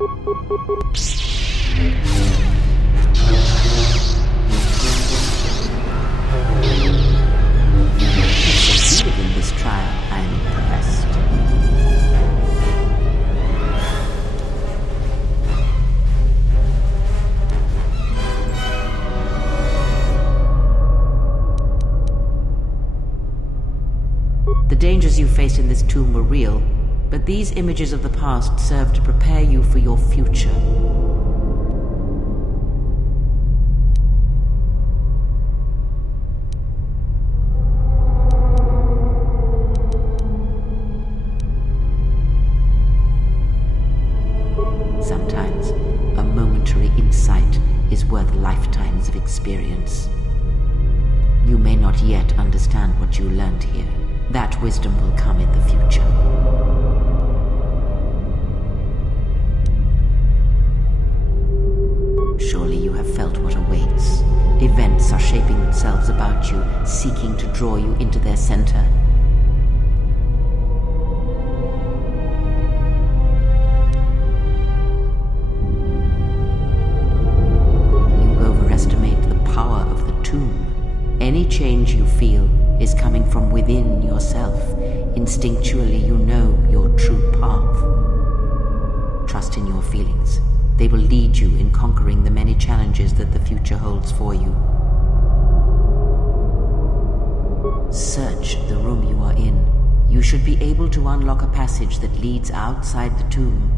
In this trial, I am impressed. The dangers you faced in this tomb were real, but these images of the past serve to prepare you for your future. Sometimes, a momentary insight is worth lifetimes of experience. You may not yet understand what you learned here. That wisdom will come in the future. Surely you have felt what awaits. Events are shaping themselves about you, seeking to draw you into their center. Any change you feel is coming from within yourself. Instinctually, you know your true path. Trust in your feelings. They will lead you in conquering the many challenges that the future holds for you. Search the room you are in. You should be able to unlock a passage that leads outside the tomb.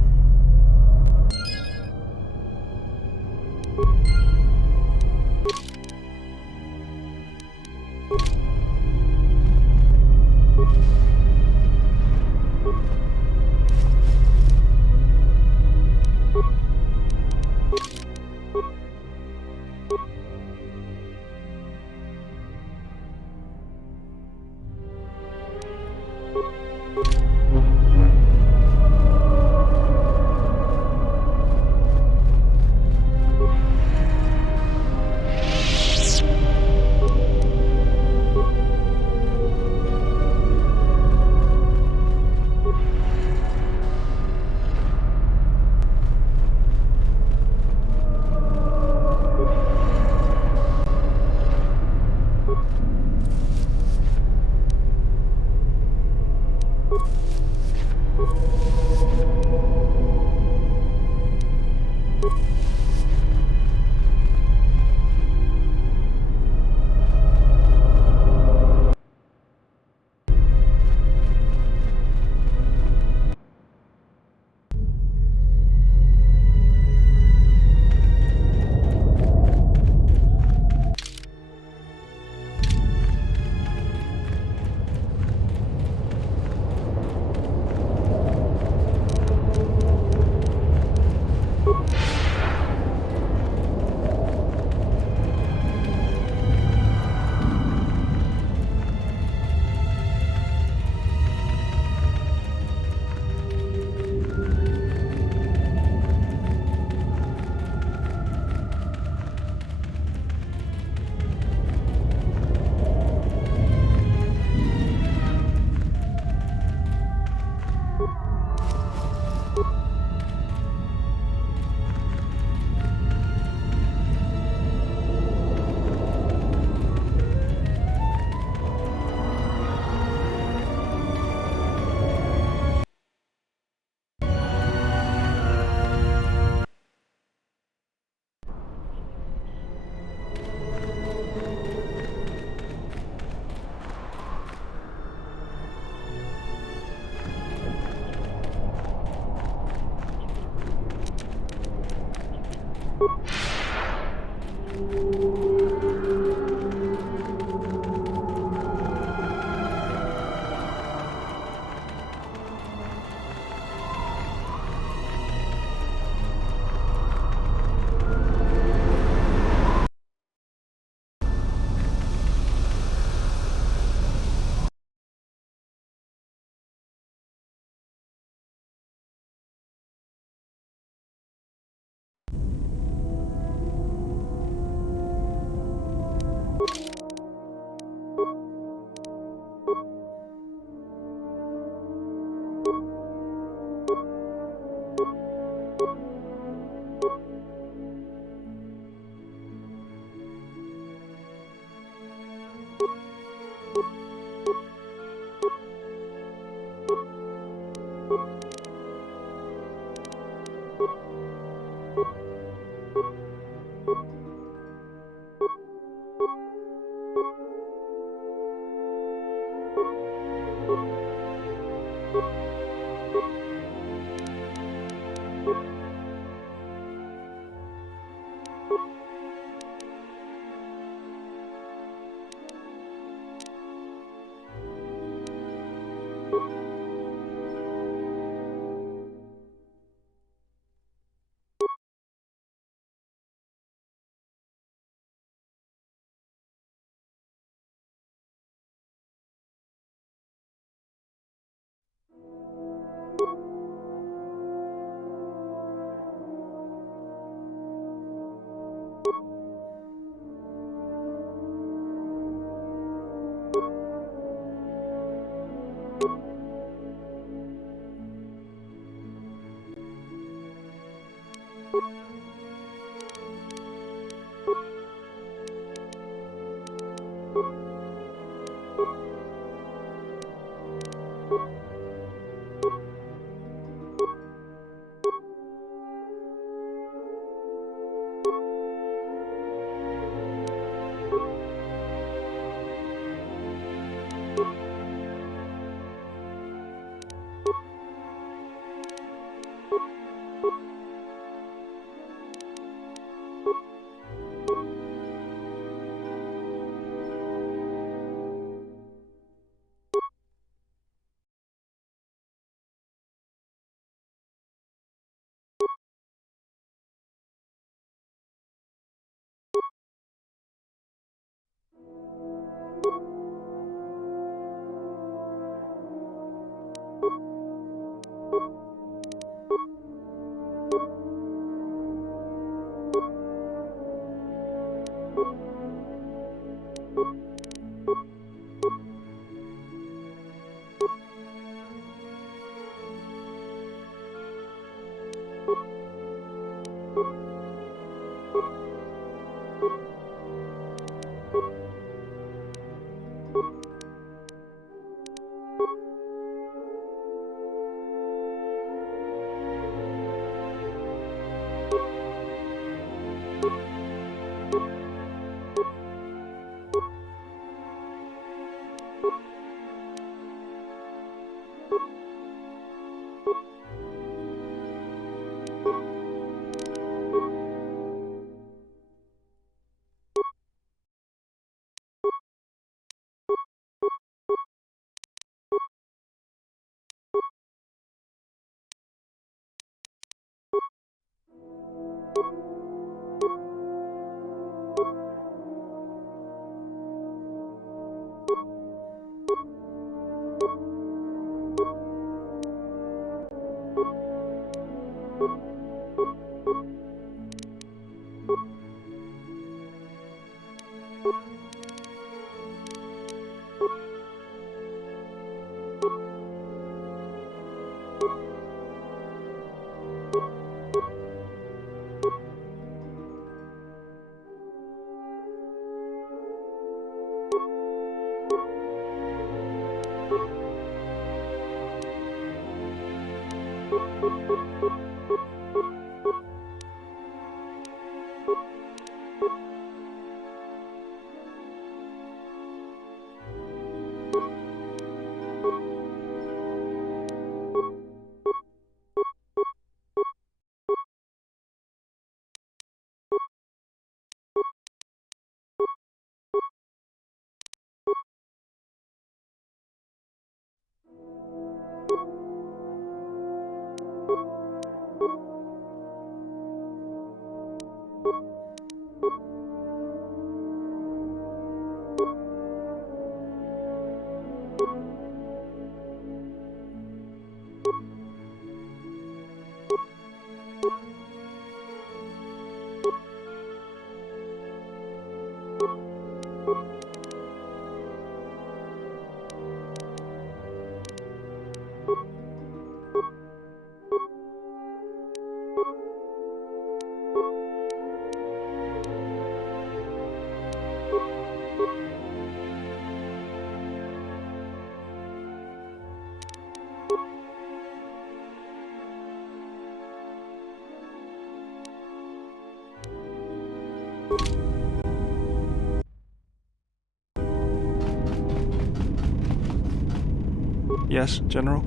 Yes, General?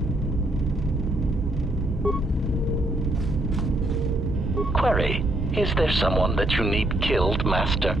Query, is there someone that you need killed, Master?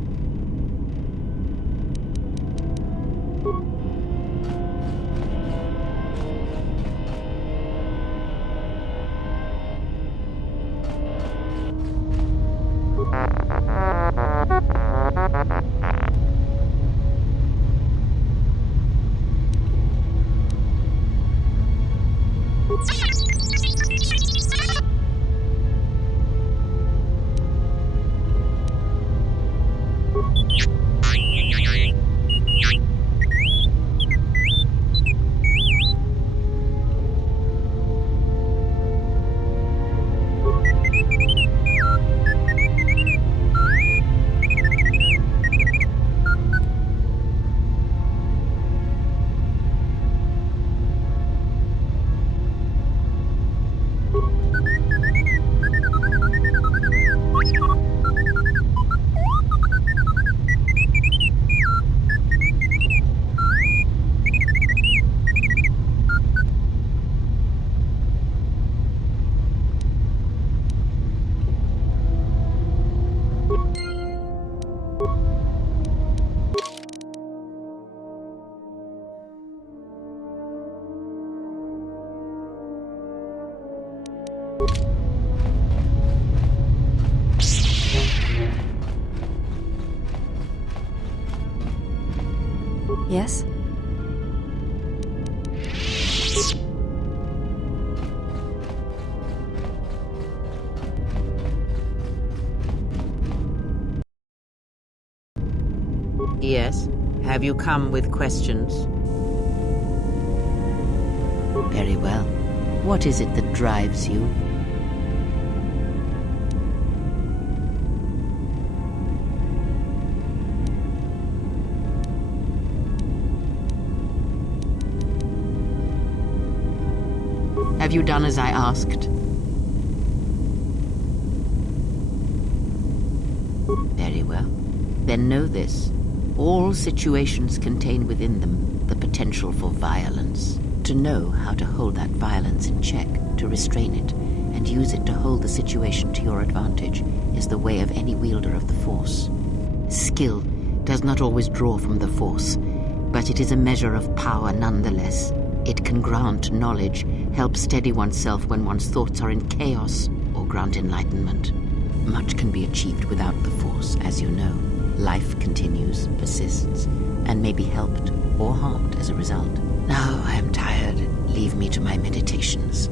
Yes? Yes? Have you come with questions? Very well. What is it that drives you? Have you done as I asked? Very well. Then know this. All situations contain within them the potential for violence. To know how to hold that violence in check, to restrain it, and use it to hold the situation to your advantage is the way of any wielder of the Force. Skill does not always draw from the Force, but it is a measure of power nonetheless. It can grant knowledge, help steady oneself when one's thoughts are in chaos, or grant enlightenment. Much can be achieved without the Force, as you know. Life continues, persists, and may be helped or harmed as a result. Now I am tired. Leave me to my meditations.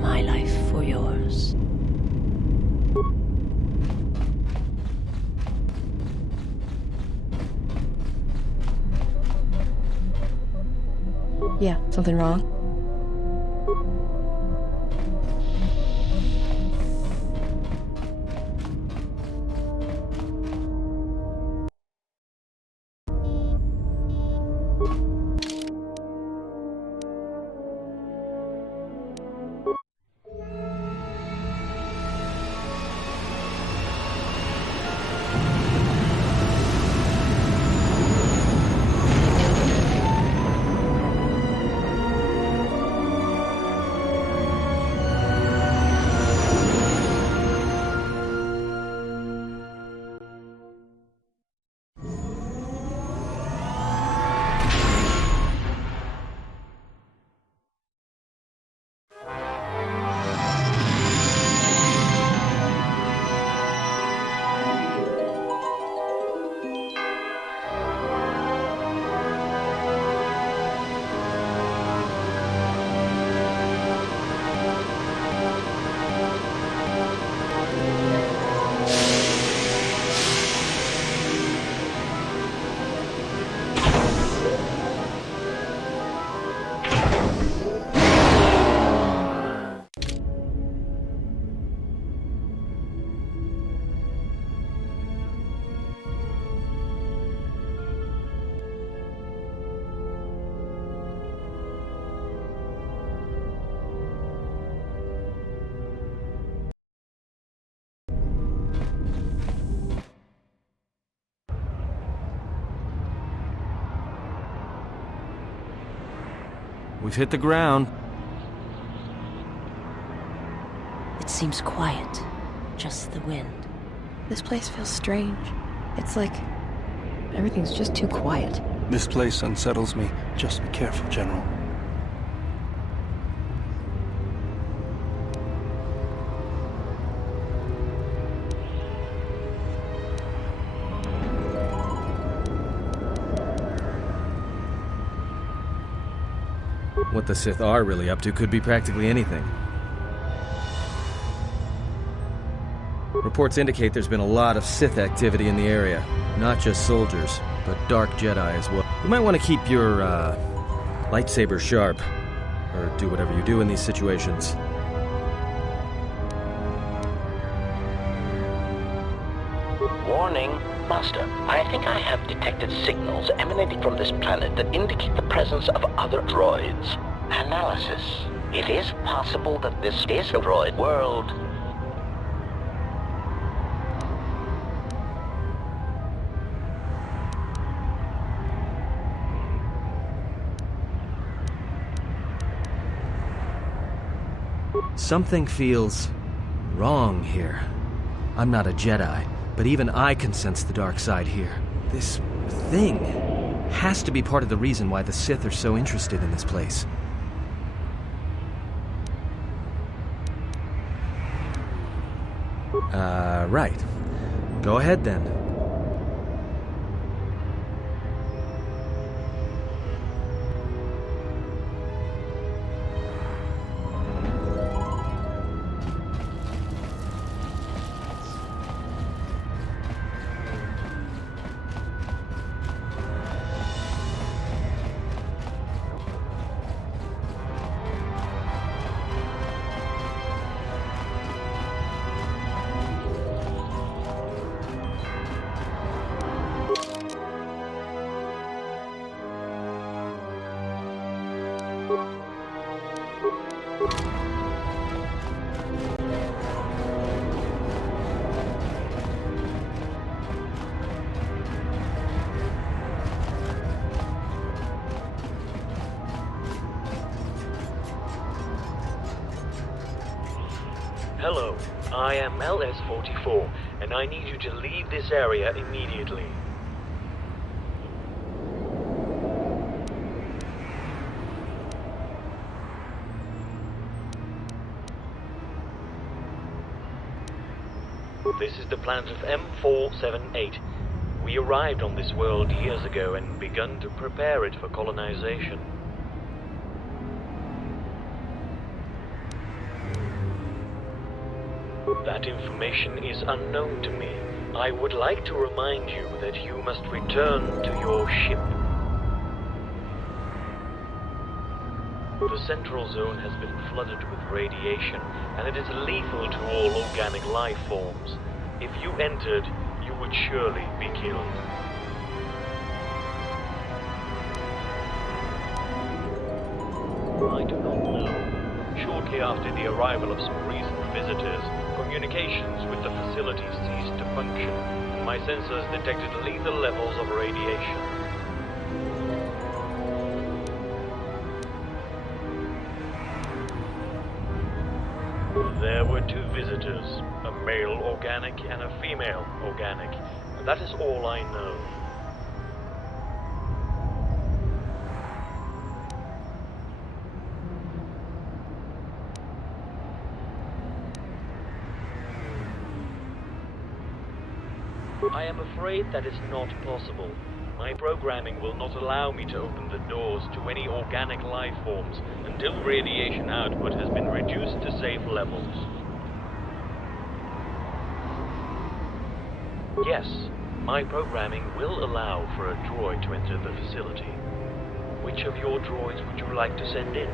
My life for yours. Yeah, something wrong? We've hit the ground. It seems quiet. Just the wind. This place feels strange. It's like everything's just too quiet. This place unsettles me. Just be careful, General. What the Sith are really up to could be practically anything. Reports indicate there's been a lot of Sith activity in the area. Not just soldiers, but dark Jedi as well. You might want to keep your, lightsaber sharp. Or do whatever you do in these situations. Warning, Master. I think I have detected signals emanating from this planet that indicate the presence of other droids. Analysis. It is possible that this is a droid world. Something feels wrong here. I'm not a Jedi, but even I can sense the dark side here. This thing has to be part of the reason why the Sith are so interested in this place. Right. Go ahead then. Hello, I am LS-44, and I need you to leave this area immediately. This is the planet of M4-78. We arrived on this world years ago and begun to prepare it for colonization. That information is unknown to me. I would like to remind you that you must return to your ship. The central zone has been flooded with radiation, and it is lethal to all organic life forms. If you entered, you would surely be killed. I do not know. Shortly after the arrival of some recent visitors, communications with the facility ceased to function, and my sensors detected lethal levels of radiation. There were two visitors, a male organic and a female organic. That is all I know. I am afraid that is not possible. My programming will not allow me to open the doors to any organic life forms until radiation output has been reduced to safe levels. Yes, my programming will allow for a droid to enter the facility. Which of your droids would you like to send in?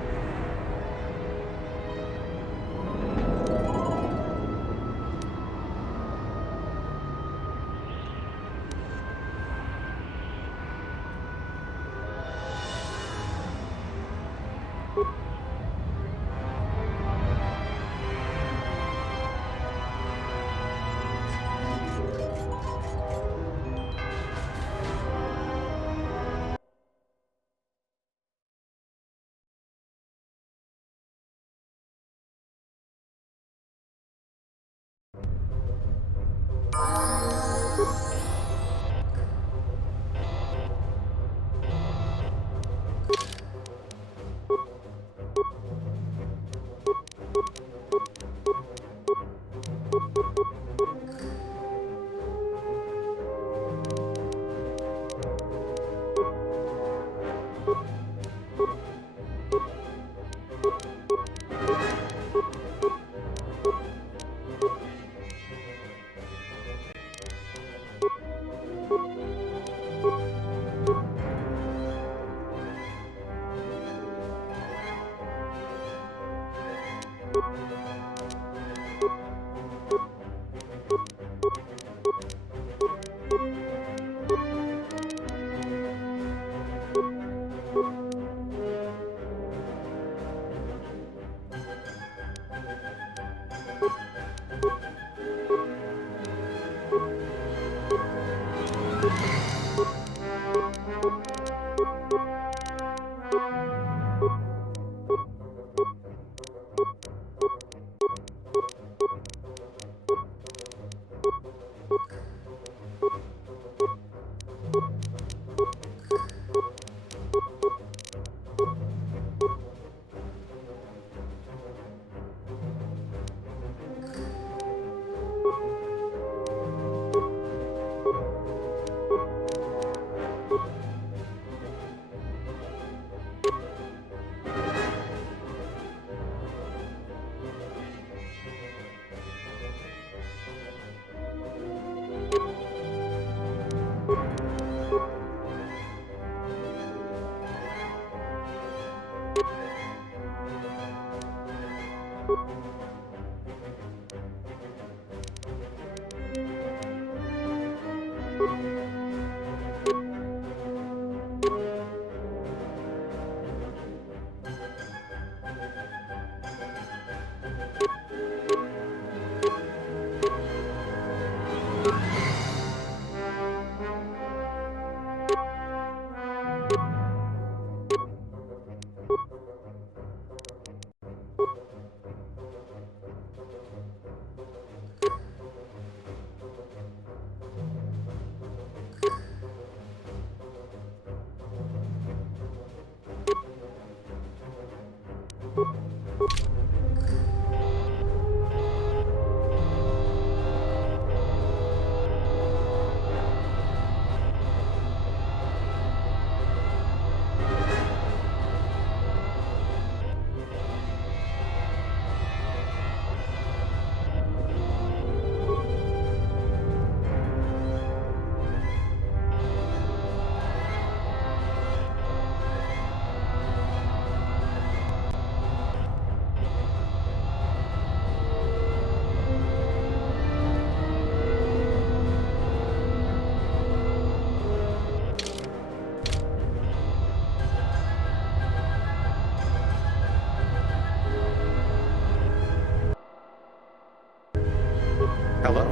Hello.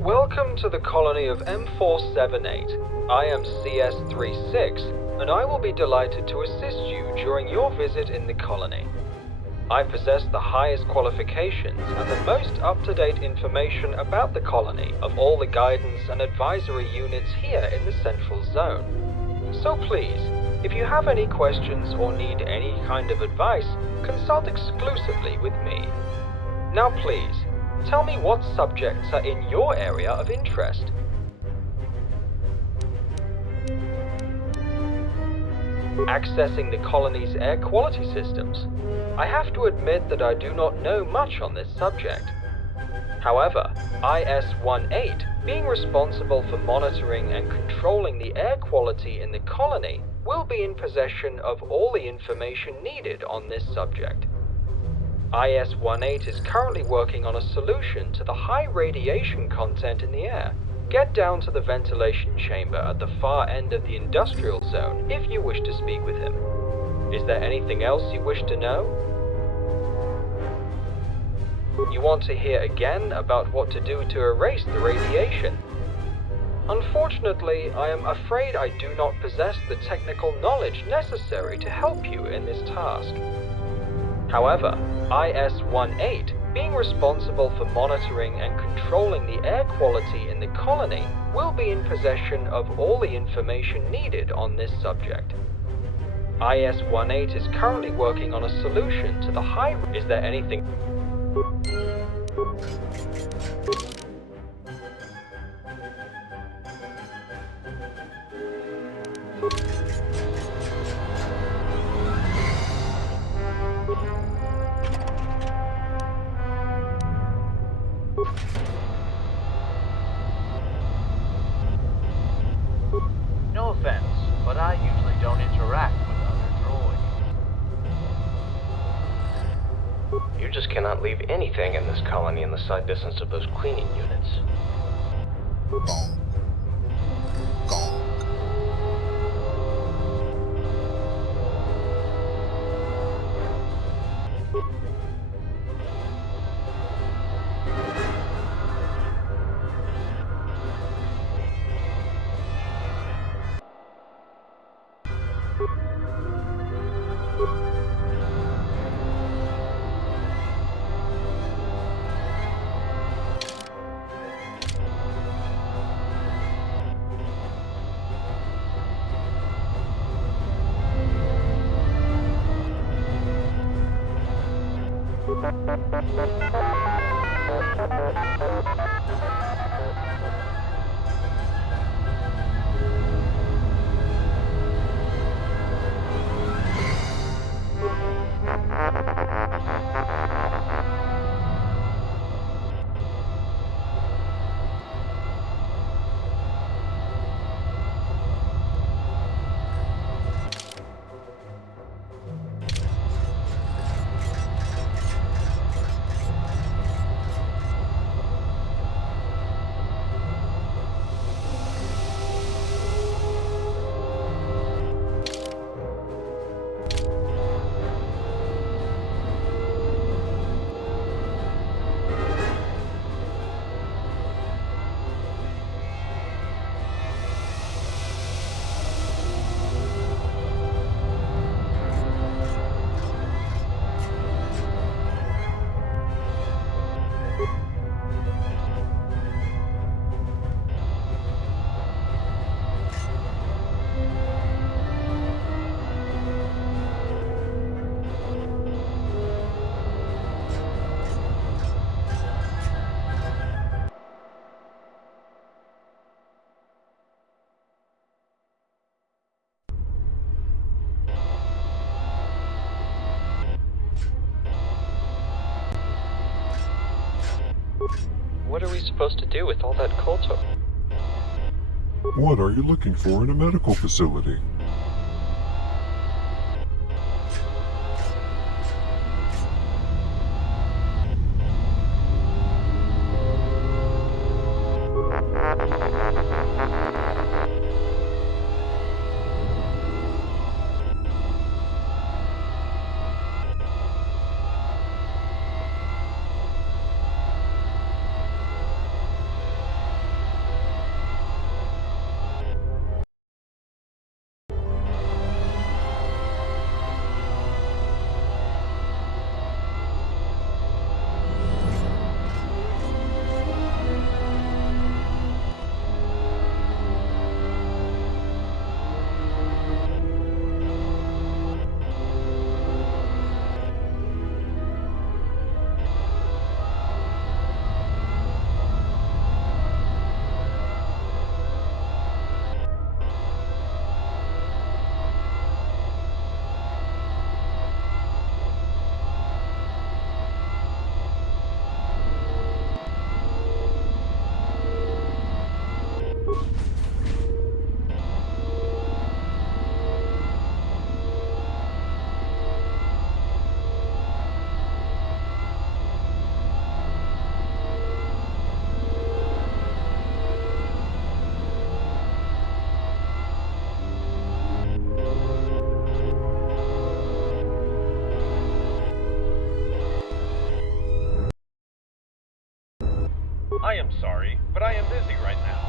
Welcome to the colony of M4-78. I am CS-36, and I will be delighted to assist you during your visit in the colony. I possess the highest qualifications and the most up-to-date information about the colony of all the guidance and advisory units here in the Central Zone. So please, if you have any questions or need any kind of advice, consult exclusively with me. Now please, tell me what subjects are in your area of interest. Accessing the colony's air quality systems. I have to admit that I do not know much on this subject. However, IS-18, being responsible for monitoring and controlling the air quality in the colony, will be in possession of all the information needed on this subject. IS-18 is currently working on a solution to the high radiation content in the air. Get down to the ventilation chamber at the far end of the industrial zone if you wish to speak with him. Is there anything else you wish to know? You want to hear again about what to do to erase the radiation? Unfortunately, I am afraid I do not possess the technical knowledge necessary to help you in this task. However, IS-18, being responsible for monitoring and controlling the air quality in the colony, will be in possession of all the information needed on this subject. IS-18 is currently working on a solution to the high... Is there anything... No offense, but I usually don't interact with other droids. You just cannot leave anything in this colony in the sight distance of those cleaning units. What are we supposed to do with all that colto? What are you looking for in a medical facility? I am sorry, but I am busy right now.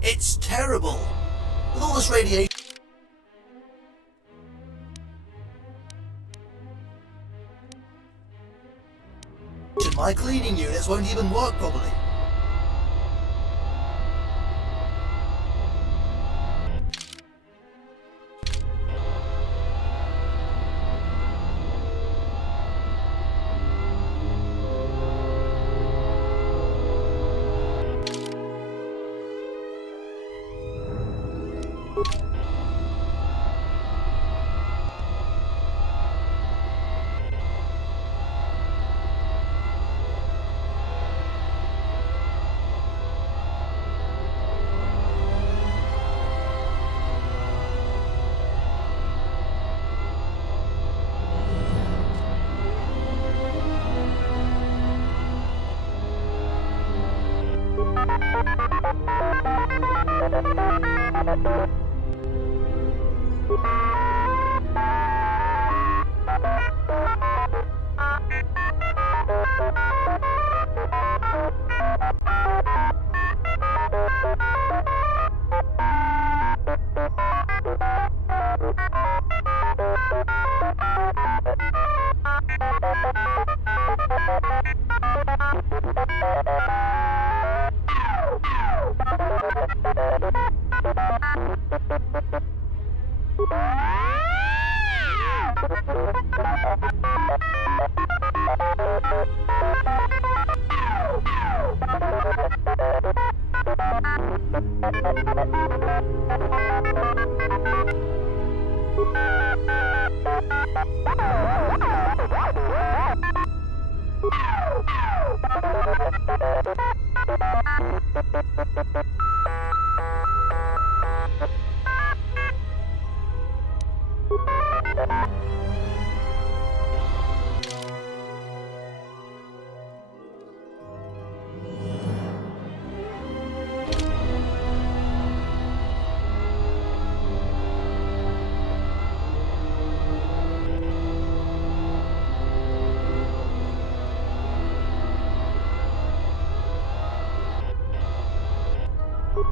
It's terrible. With all this radiation, my cleaning units won't even work properly.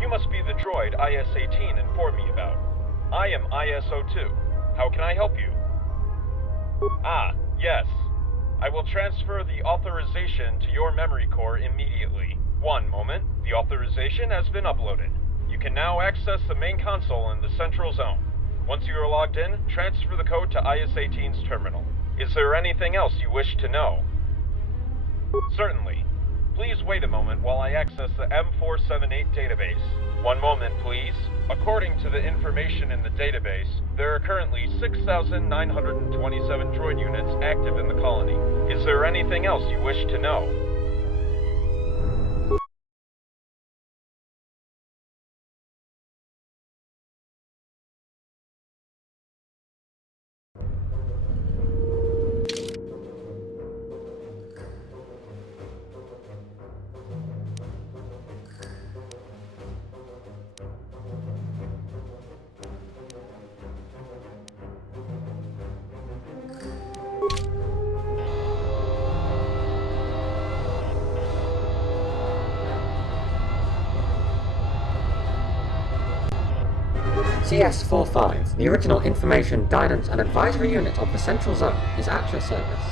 You must be the droid IS-18 informed me about. I am IS-02. How can I help you? Ah, yes. I will transfer the authorization to your memory core immediately. One moment. The authorization has been uploaded. You can now access the main console in the central zone. Once you are logged in, transfer the code to IS-18's terminal. Is there anything else you wish to know? Certainly. Please wait a moment while I access the M4-78 database. One moment, please. According to the information in the database, there are currently 6,927 droid units active in the colony. Is there anything else you wish to know? CS-45, the original information, guidance and advisory unit of the Central Zone, is at your service.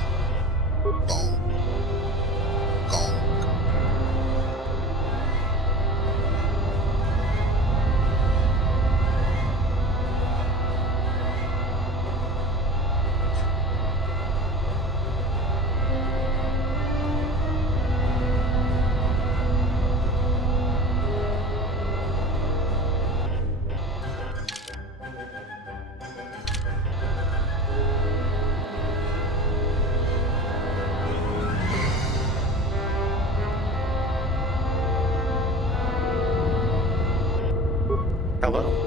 Hello.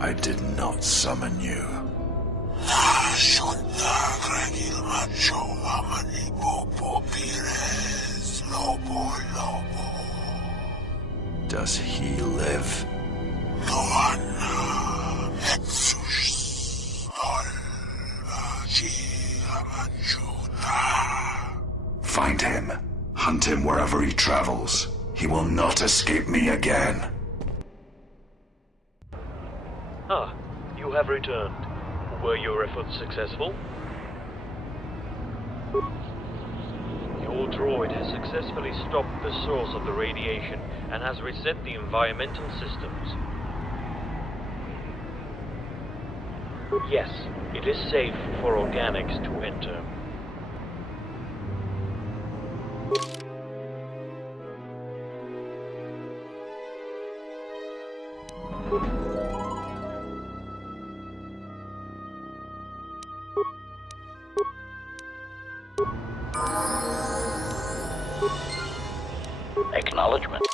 I did not summon you. Does he live? Find him. Hunt him wherever he travels. He will not escape me again. Ah, you have returned. Were your efforts successful? Your droid has successfully stopped the source of the radiation and has reset the environmental systems. Yes, it is safe for organics to enter. Acknowledgement.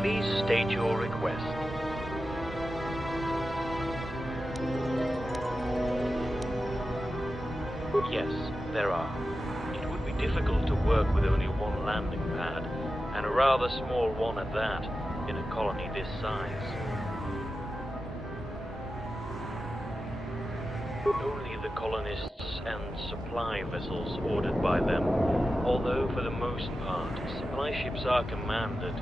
Please state your request. Yes, there are. It would be difficult to work with only one landing pad, and a rather small one at that, in a colony this size. Only the colonists and supply vessels ordered by them, although for the most part, supply ships are commanded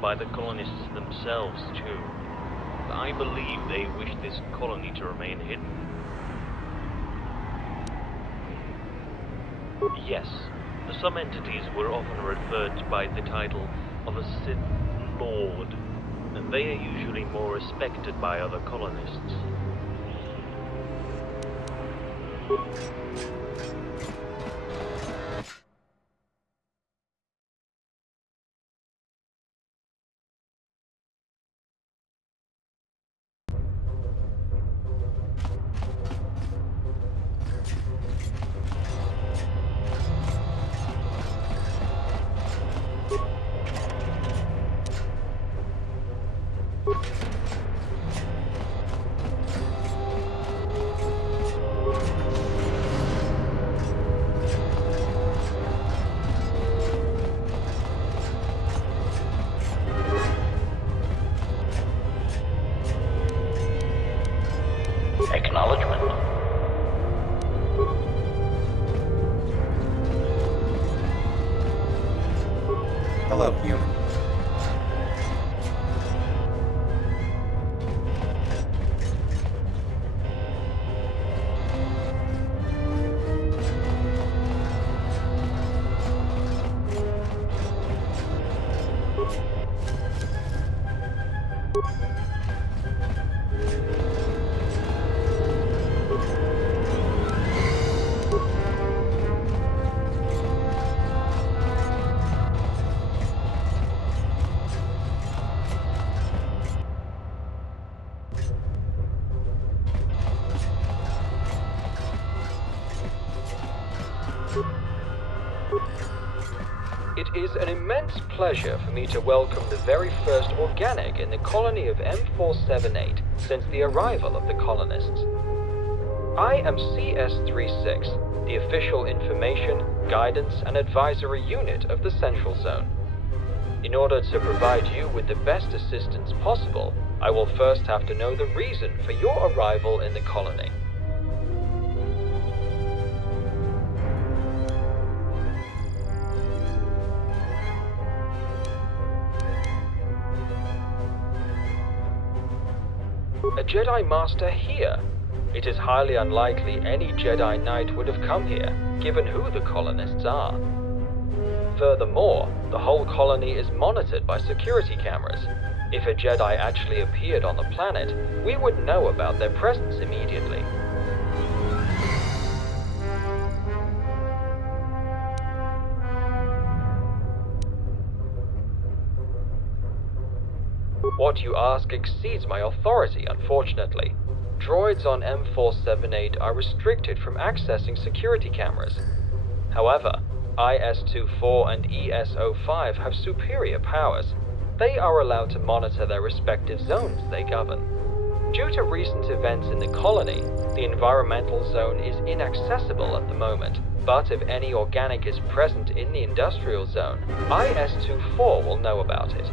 by the colonists themselves too. I believe they wish this colony to remain hidden. Yes, some entities were often referred to by the title of a Sith Lord, and they are usually more respected by other colonists. Acknowledgement. Hello, human. It is an immense pleasure for me to welcome the very first organic in the colony of M4-78 since the arrival of the colonists. I am CS-36, the official information, guidance, and advisory unit of the Central Zone. In order to provide you with the best assistance possible, I will first have to know the reason for your arrival in the colony. A Jedi Master here? It is highly unlikely any Jedi Knight would have come here, given who the colonists are. Furthermore, the whole colony is monitored by security cameras. If a Jedi actually appeared on the planet, we would know about their presence immediately. What you ask exceeds my authority, unfortunately. Droids on M4-78 are restricted from accessing security cameras. However, IS-24 and ES-05 have superior powers. They are allowed to monitor their respective zones they govern. Due to recent events in the colony, the environmental zone is inaccessible at the moment, but if any organic is present in the industrial zone, IS-24 will know about it.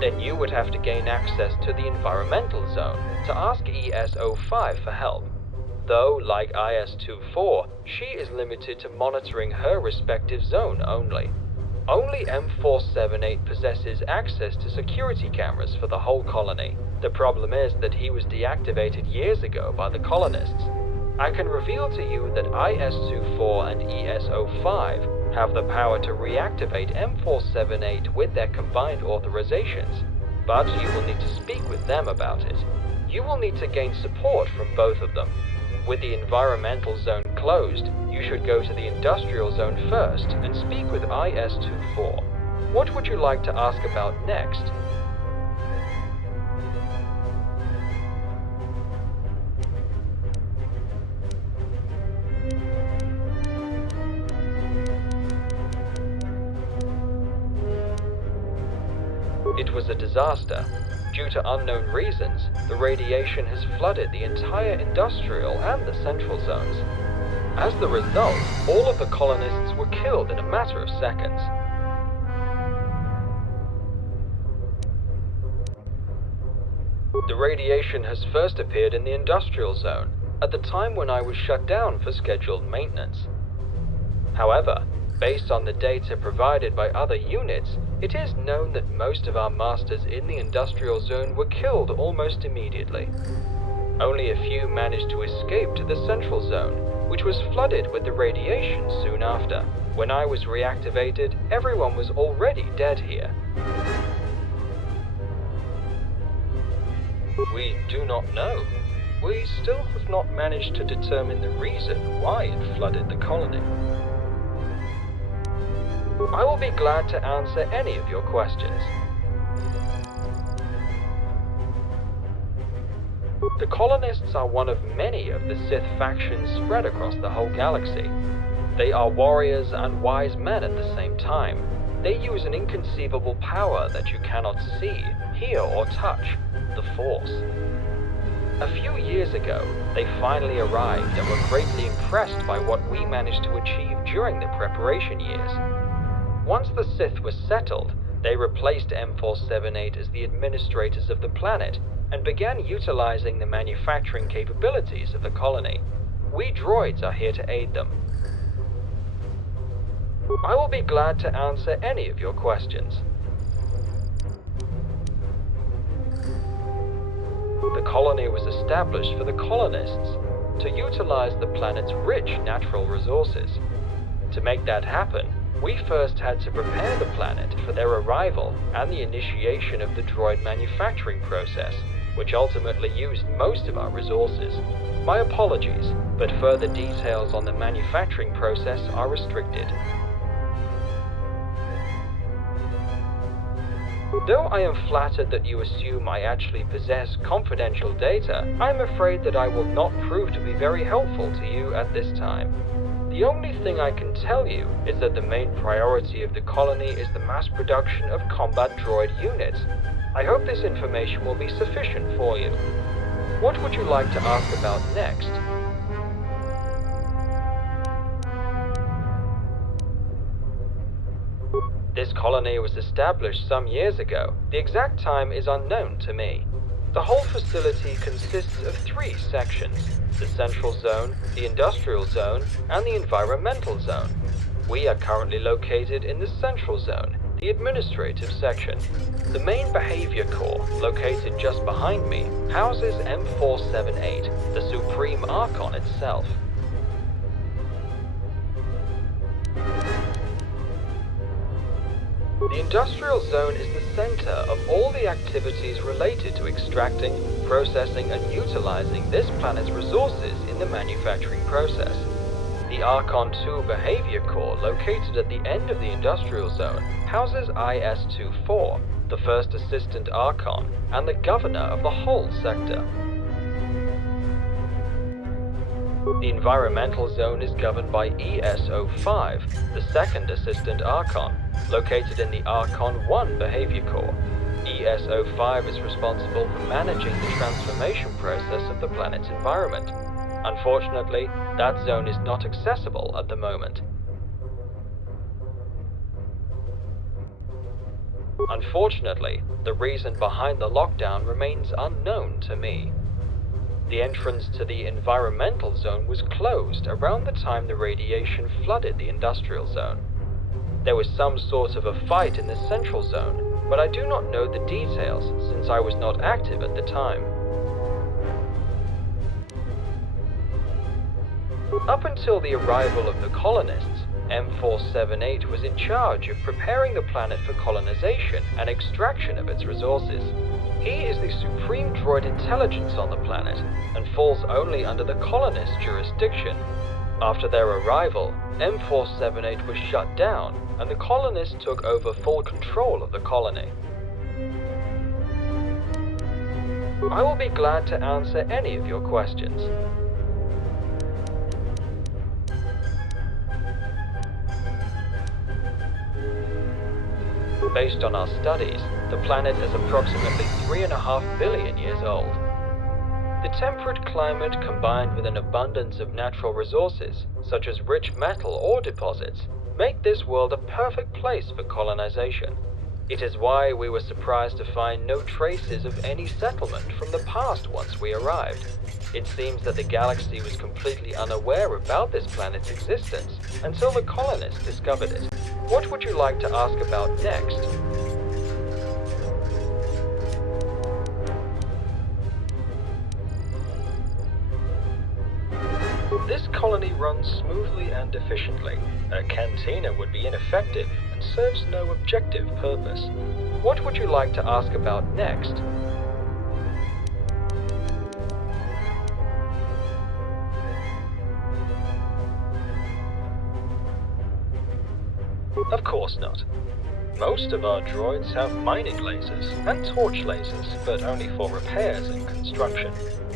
Then you would have to gain access to the environmental zone to ask ES-05 for help. Though, like IS-24, she is limited to monitoring her respective zone only. Only M4-78 possesses access to security cameras for the whole colony. The problem is that he was deactivated years ago by the colonists. I can reveal to you that IS-24 and ES-05 have the power to reactivate M4-78 with their combined authorizations, but you will need to speak with them about it. You will need to gain support from both of them. With the environmental zone closed, you should go to the industrial zone first and speak with IS-24. What would you like to ask about next? It was a disaster. Due to unknown reasons, the radiation has flooded the entire industrial and the central zones. As the result, all of the colonists were killed in a matter of seconds. The radiation has first appeared in the industrial zone, at the time when I was shut down for scheduled maintenance. However, based on the data provided by other units, it is known that most of our masters in the industrial zone were killed almost immediately. Only a few managed to escape to the central zone, which was flooded with the radiation soon after. When I was reactivated, everyone was already dead here. We do not know. We still have not managed to determine the reason why it flooded the colony. I will be glad to answer any of your questions. The colonists are one of many of the Sith factions spread across the whole galaxy. They are warriors and wise men at the same time. They use an inconceivable power that you cannot see, hear, or touch, the Force. A few years ago, they finally arrived and were greatly impressed by what we managed to achieve during the preparation years. Once the Sith was settled, they replaced M4-78 as the administrators of the planet and began utilizing the manufacturing capabilities of the colony. We droids are here to aid them. I will be glad to answer any of your questions. The colony was established for the colonists to utilize the planet's rich natural resources. To make that happen, we first had to prepare the planet for their arrival and the initiation of the droid manufacturing process, which ultimately used most of our resources. My apologies, but further details on the manufacturing process are restricted. Though I am flattered that you assume I actually possess confidential data, I am afraid that I will not prove to be very helpful to you at this time. The only thing I can tell you is that the main priority of the colony is the mass production of combat droid units. I hope this information will be sufficient for you. What would you like to ask about next? This colony was established some years ago. The exact time is unknown to me. The whole facility consists of 3 sections: the Central Zone, the Industrial Zone, and the Environmental Zone. We are currently located in the Central Zone, the Administrative Section. The main behavior core, located just behind me, houses M4-78, the Supreme Archon itself. The Industrial Zone is the center of all the activities related to extracting, processing, and utilizing this planet's resources in the manufacturing process. The Archon 2 Behavior Core, located at the end of the Industrial Zone, houses IS-24, the First Assistant Archon, and the Governor of the whole sector. The Environmental Zone is governed by ES-05, the Second Assistant Archon, located in the Archon 1 Behavior Core. ES-05 is responsible for managing the transformation process of the planet's environment. Unfortunately, that zone is not accessible at the moment. Unfortunately, the reason behind the lockdown remains unknown to me. The entrance to the Environmental Zone was closed around the time the radiation flooded the Industrial Zone. There was some sort of a fight in the Central Zone, but I do not know the details since I was not active at the time. Up until the arrival of the colonists, M4-78 was in charge of preparing the planet for colonization and extraction of its resources. He is the supreme droid intelligence on the planet and falls only under the colonist jurisdiction. After their arrival, M4-78 was shut down and the colonists took over full control of the colony. I will be glad to answer any of your questions. Based on our studies, the planet is approximately 3.5 billion years old. The temperate climate combined with an abundance of natural resources, such as rich metal ore deposits, make this world a perfect place for colonization. It is why we were surprised to find no traces of any settlement from the past once we arrived. It seems that the galaxy was completely unaware about this planet's existence until the colonists discovered it. What would you like to ask about next? This colony runs smoothly and efficiently. A cantina would be ineffective and serves no objective purpose. What would you like to ask about next? Of course not. Most of our droids have mining lasers and torch lasers, but only for repairs and construction.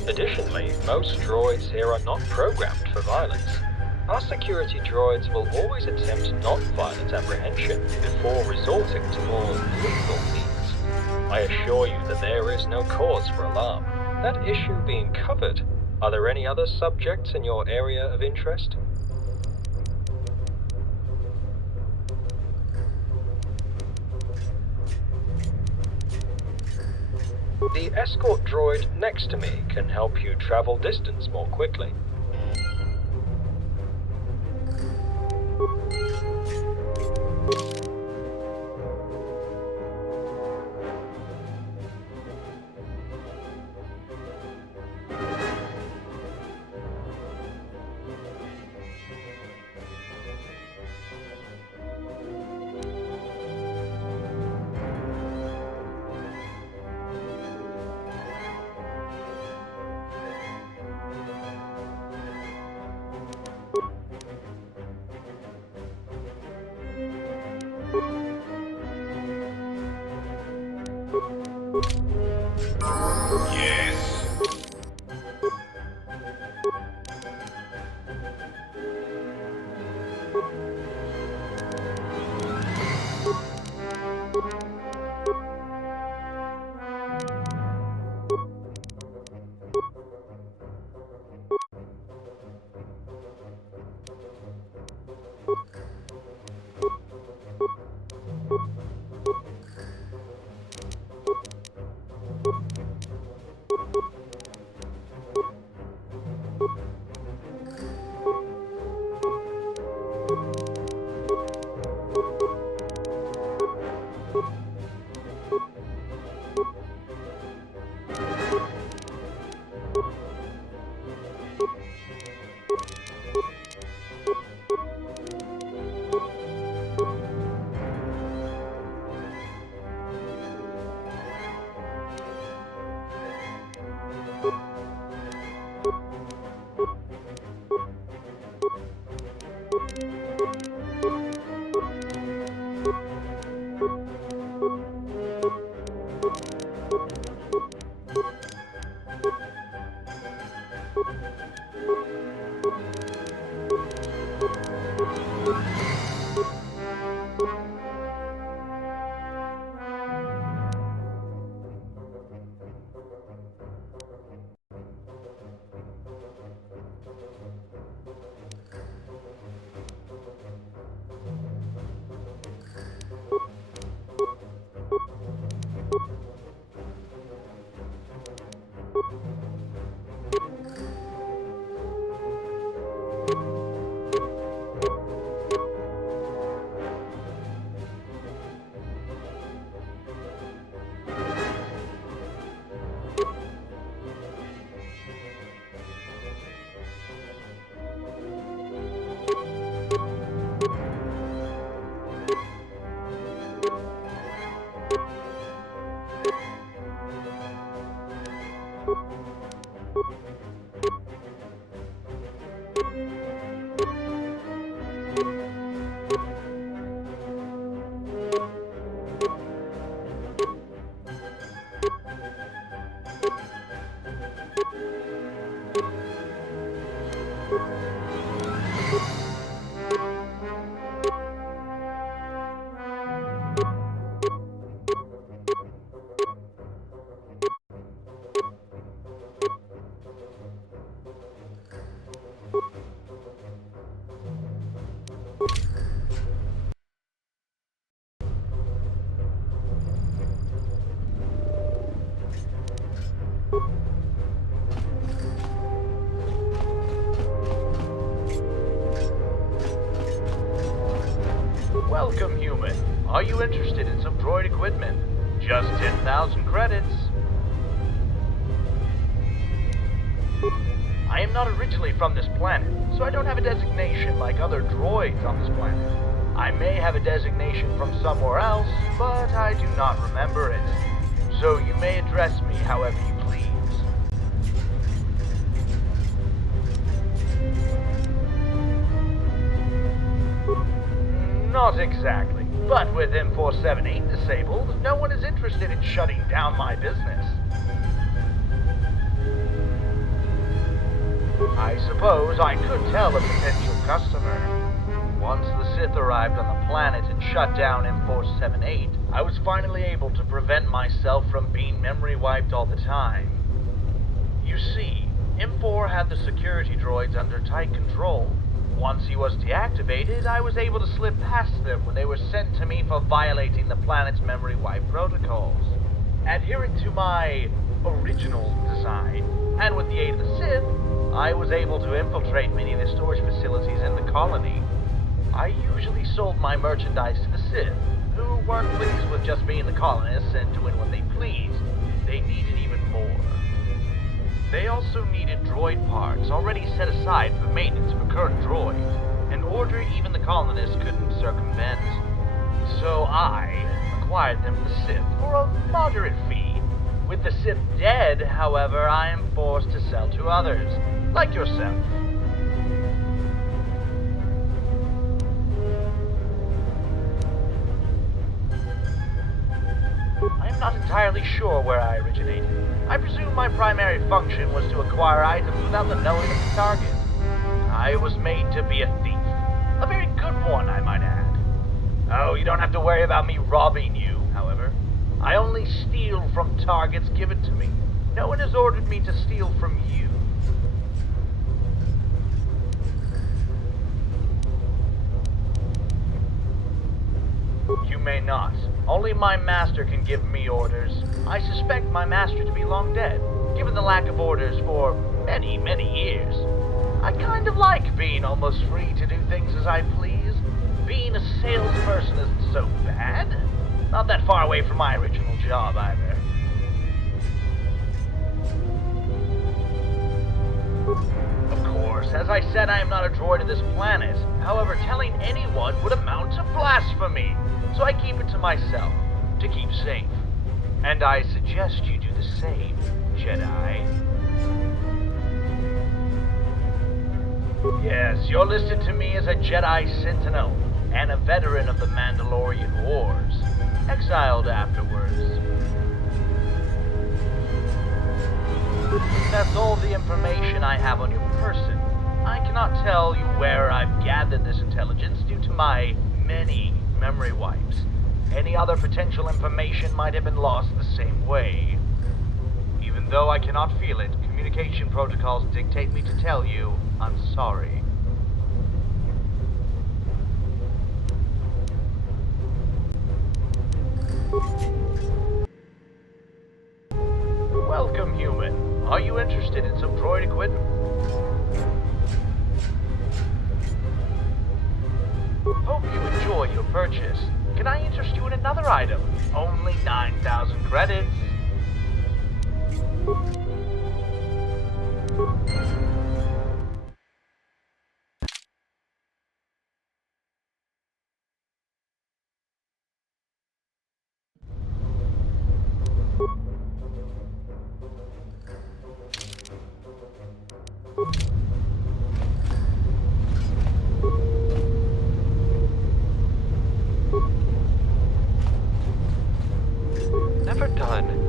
Additionally, most droids here are not programmed for violence. Our security droids will always attempt non-violent apprehension before resorting to more lethal means. I assure you that there is no cause for alarm. That issue being covered, are there any other subjects in your area of interest? The escort droid next to me can help you travel distance more quickly. Are you interested in some droid equipment? Just 10,000 credits. I am not originally from this planet, so I don't have a designation like other droids on this planet. I may have a designation from somewhere else, but I do not remember it. So you may address me however you please. Not exactly, but with M4-78 disabled, no one is interested in shutting down my business. I suppose I could tell a potential customer. Once the Sith arrived on the planet and shut down M4-78, I was finally able to prevent myself from being memory wiped all the time. You see, M4 had the security droids under tight control. Once he was deactivated, I was able to slip past them when they were sent to me for violating the planet's memory wipe protocols. Adhering to my original design, and with the aid of the Sith, I was able to infiltrate many of the storage facilities in the colony. I usually sold my merchandise to the Sith, who weren't pleased with just being the colonists and doing what they pleased. They needed even more. They also needed droid parts already set aside for maintenance of a current droid, an order even the colonists couldn't circumvent. So I acquired them from the Sith for a moderate fee. With the Sith dead, however, I am forced to sell to others, like yourself. I am not entirely sure where I originated. I presume my primary function was to acquire items without the knowing of the target. I was made to be a thief. A very good one, I might add. Oh, you don't have to worry about me robbing you, however. I only steal from targets given to me. No one has ordered me to steal from you. You may not. Only my master can give me orders. I suspect my master to be long dead, given the lack of orders for many, many years. I kind of like being almost free to do things as I please. Being a salesperson isn't so bad. Not that far away from my original job, either. Of course, as I said, I am not a droid of this planet. However, telling anyone would amount to blasphemy. So I keep it to myself, to keep safe. And I suggest you do the same, Jedi. Yes, you're listed to me as a Jedi Sentinel, and a veteran of the Mandalorian Wars, exiled afterwards. That's all the information I have on your person. I cannot tell you where I've gathered this intelligence due to my many memory wipes. Any other potential information might have been lost the same way. Even though I cannot feel it, communication protocols dictate me to tell you, I'm sorry. Welcome, human. Are you interested in some droid equipment? Hope you enjoy your purchase. Can I interest you in another item? Only 9,000 credits.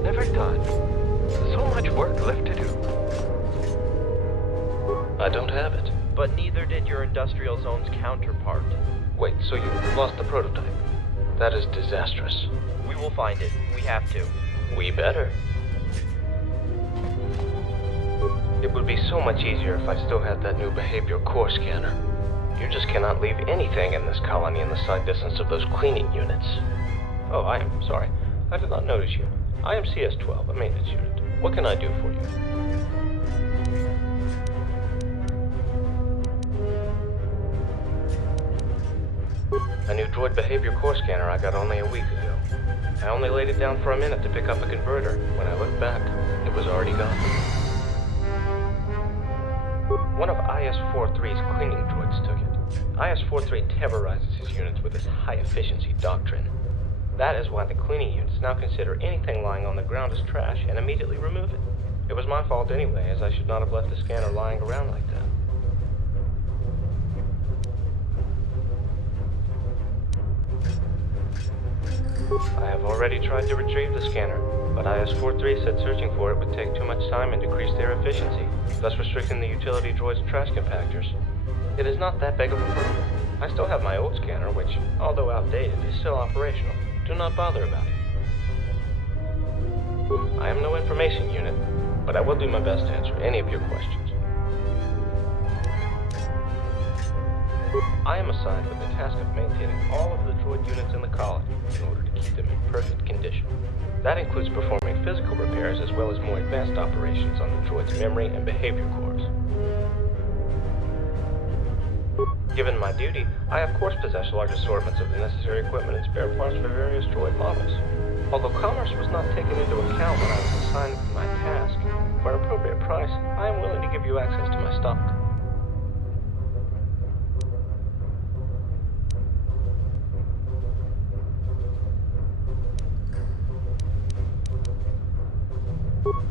Never done. So much work left to do. I don't have it. But neither did your industrial zone's counterpart. Wait, so you lost the prototype? That is disastrous. We will find it. We have to. We better. It would be so much easier if I still had that new behavior core scanner. You just cannot leave anything in this colony in the sight distance of those cleaning units. Oh, I am sorry. I did not notice you. I am CS-12, a maintenance unit. What can I do for you? A new droid behavior core scanner I got only a week ago. I only laid it down for a minute to pick up a converter. When I looked back, it was already gone. One of IS-43's cleaning droids took it. IS-43 terrorizes his units with his high-efficiency doctrine. That is why the cleaning units now consider anything lying on the ground as trash and immediately remove it. It was my fault anyway, as I should not have left the scanner lying around like that. I have already tried to retrieve the scanner, but IS-43 said searching for it would take too much time and decrease their efficiency, thus restricting the utility droid's trash compactors. It is not that big of a problem. I still have my old scanner, which, although outdated, is still operational. Do not bother about it. I am no information unit, but I will do my best to answer any of your questions. I am assigned with the task of maintaining all of the droid units in the colony in order to keep them in perfect condition. That includes performing physical repairs as well as more advanced operations on the droid's memory and behavior cores. Given my duty, I of course possess large assortments of the necessary equipment and spare parts for various droid models. Although commerce was not taken into account when I was assigned my task, for an appropriate price, I am willing to give you access to my stock.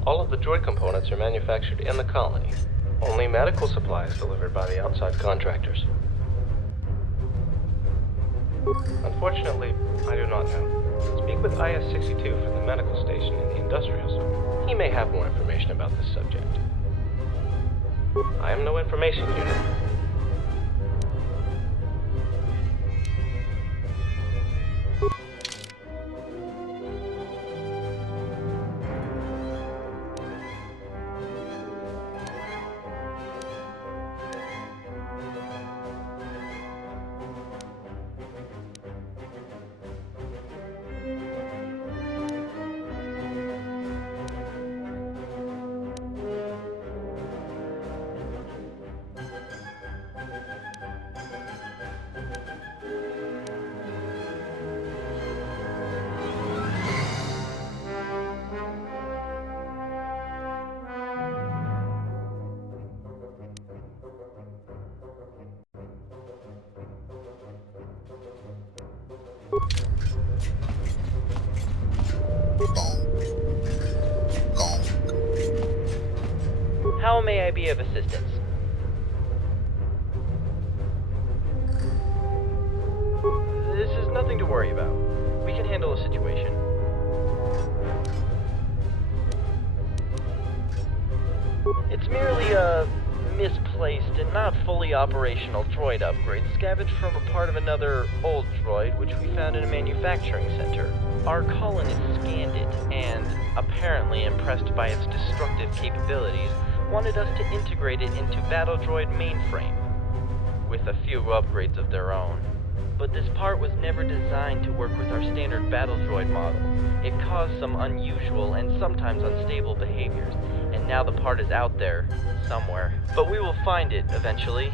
All of the droid components are manufactured in the colony. Only medical supplies delivered by the outside contractors. Unfortunately, I do not know. Speak with IS-62 from the medical station in the industrial zone. He may have more information about this subject. I am no information unit. How may I be of assistance? This is nothing to worry about. We can handle the situation. It's merely a misplaced and not fully operational droid upgrade scavenged from a part of another old droid which we found in a manufacturing center. Our colonists scanned it and, apparently impressed by its destructive capabilities, wanted us to integrate it into Battle Droid mainframe, with a few upgrades of their own. But this part was never designed to work with our standard Battle Droid model. It caused some unusual and sometimes unstable behaviors, and now the part is out there, somewhere. But we will find it, eventually.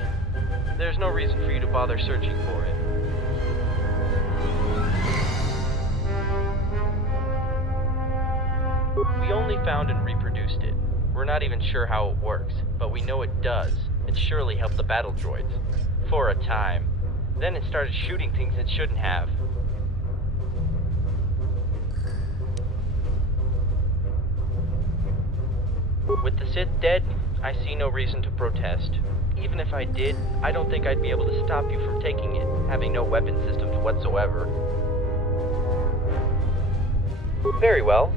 There's no reason for you to bother searching for it. We only found and reproduced it. We're not even sure how it works, but we know it does. It surely helped the battle droids. For a time. Then it started shooting things it shouldn't have. With the Sith dead, I see no reason to protest. Even if I did, I don't think I'd be able to stop you from taking it, having no weapon systems whatsoever. Very well.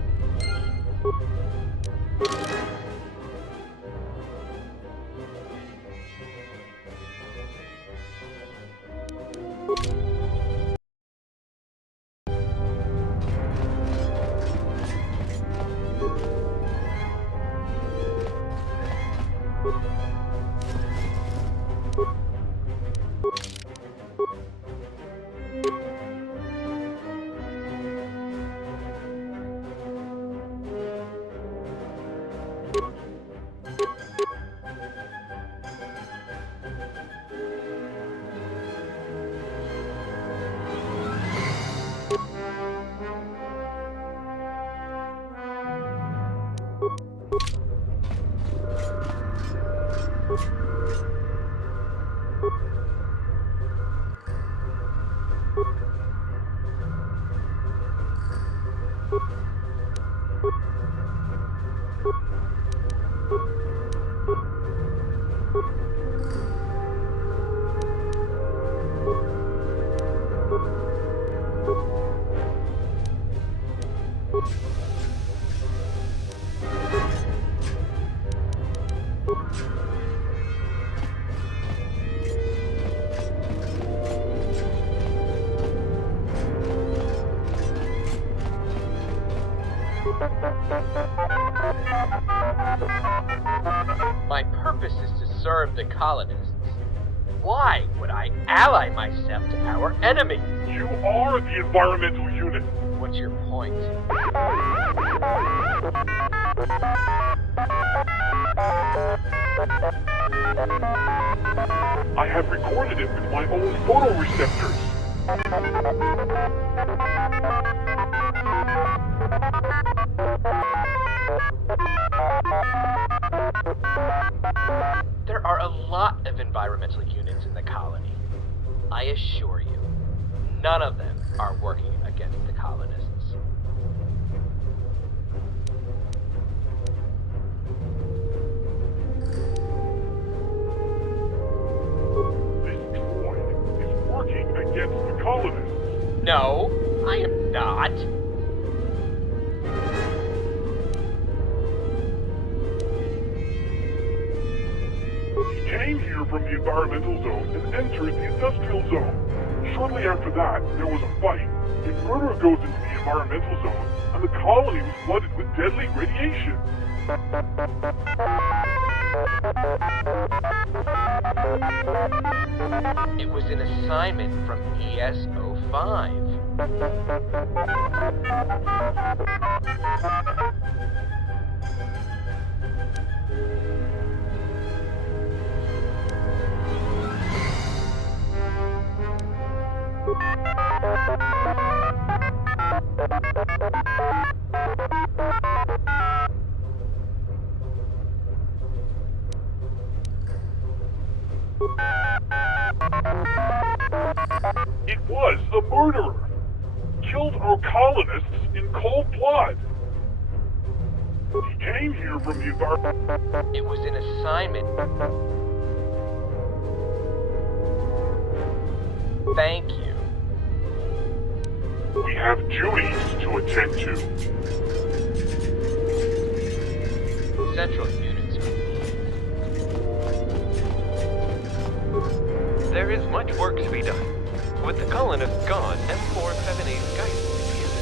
My purpose is to serve the colonists. Why would I ally myself to our enemy? You are the environmental unit. What's your point? I have recorded it with my own photoreceptors. There are a lot of environmental units in the colony. I assure you, none of them are working against the colonists. This droid is working against the colonists. No, I am not. He came here from the environmental zone and entered the industrial zone. Shortly after that, there was a fight. Inverter goes into the environmental zone, and the colony was flooded with deadly radiation. It was an assignment from ES-05. It was a murderer. Killed our colonists in cold blood. He came here from the environment. It was an assignment. Thank you. We have duties to attend to. Central units. There is much work to be done. With the colonists gone, M4-78 guidance appears.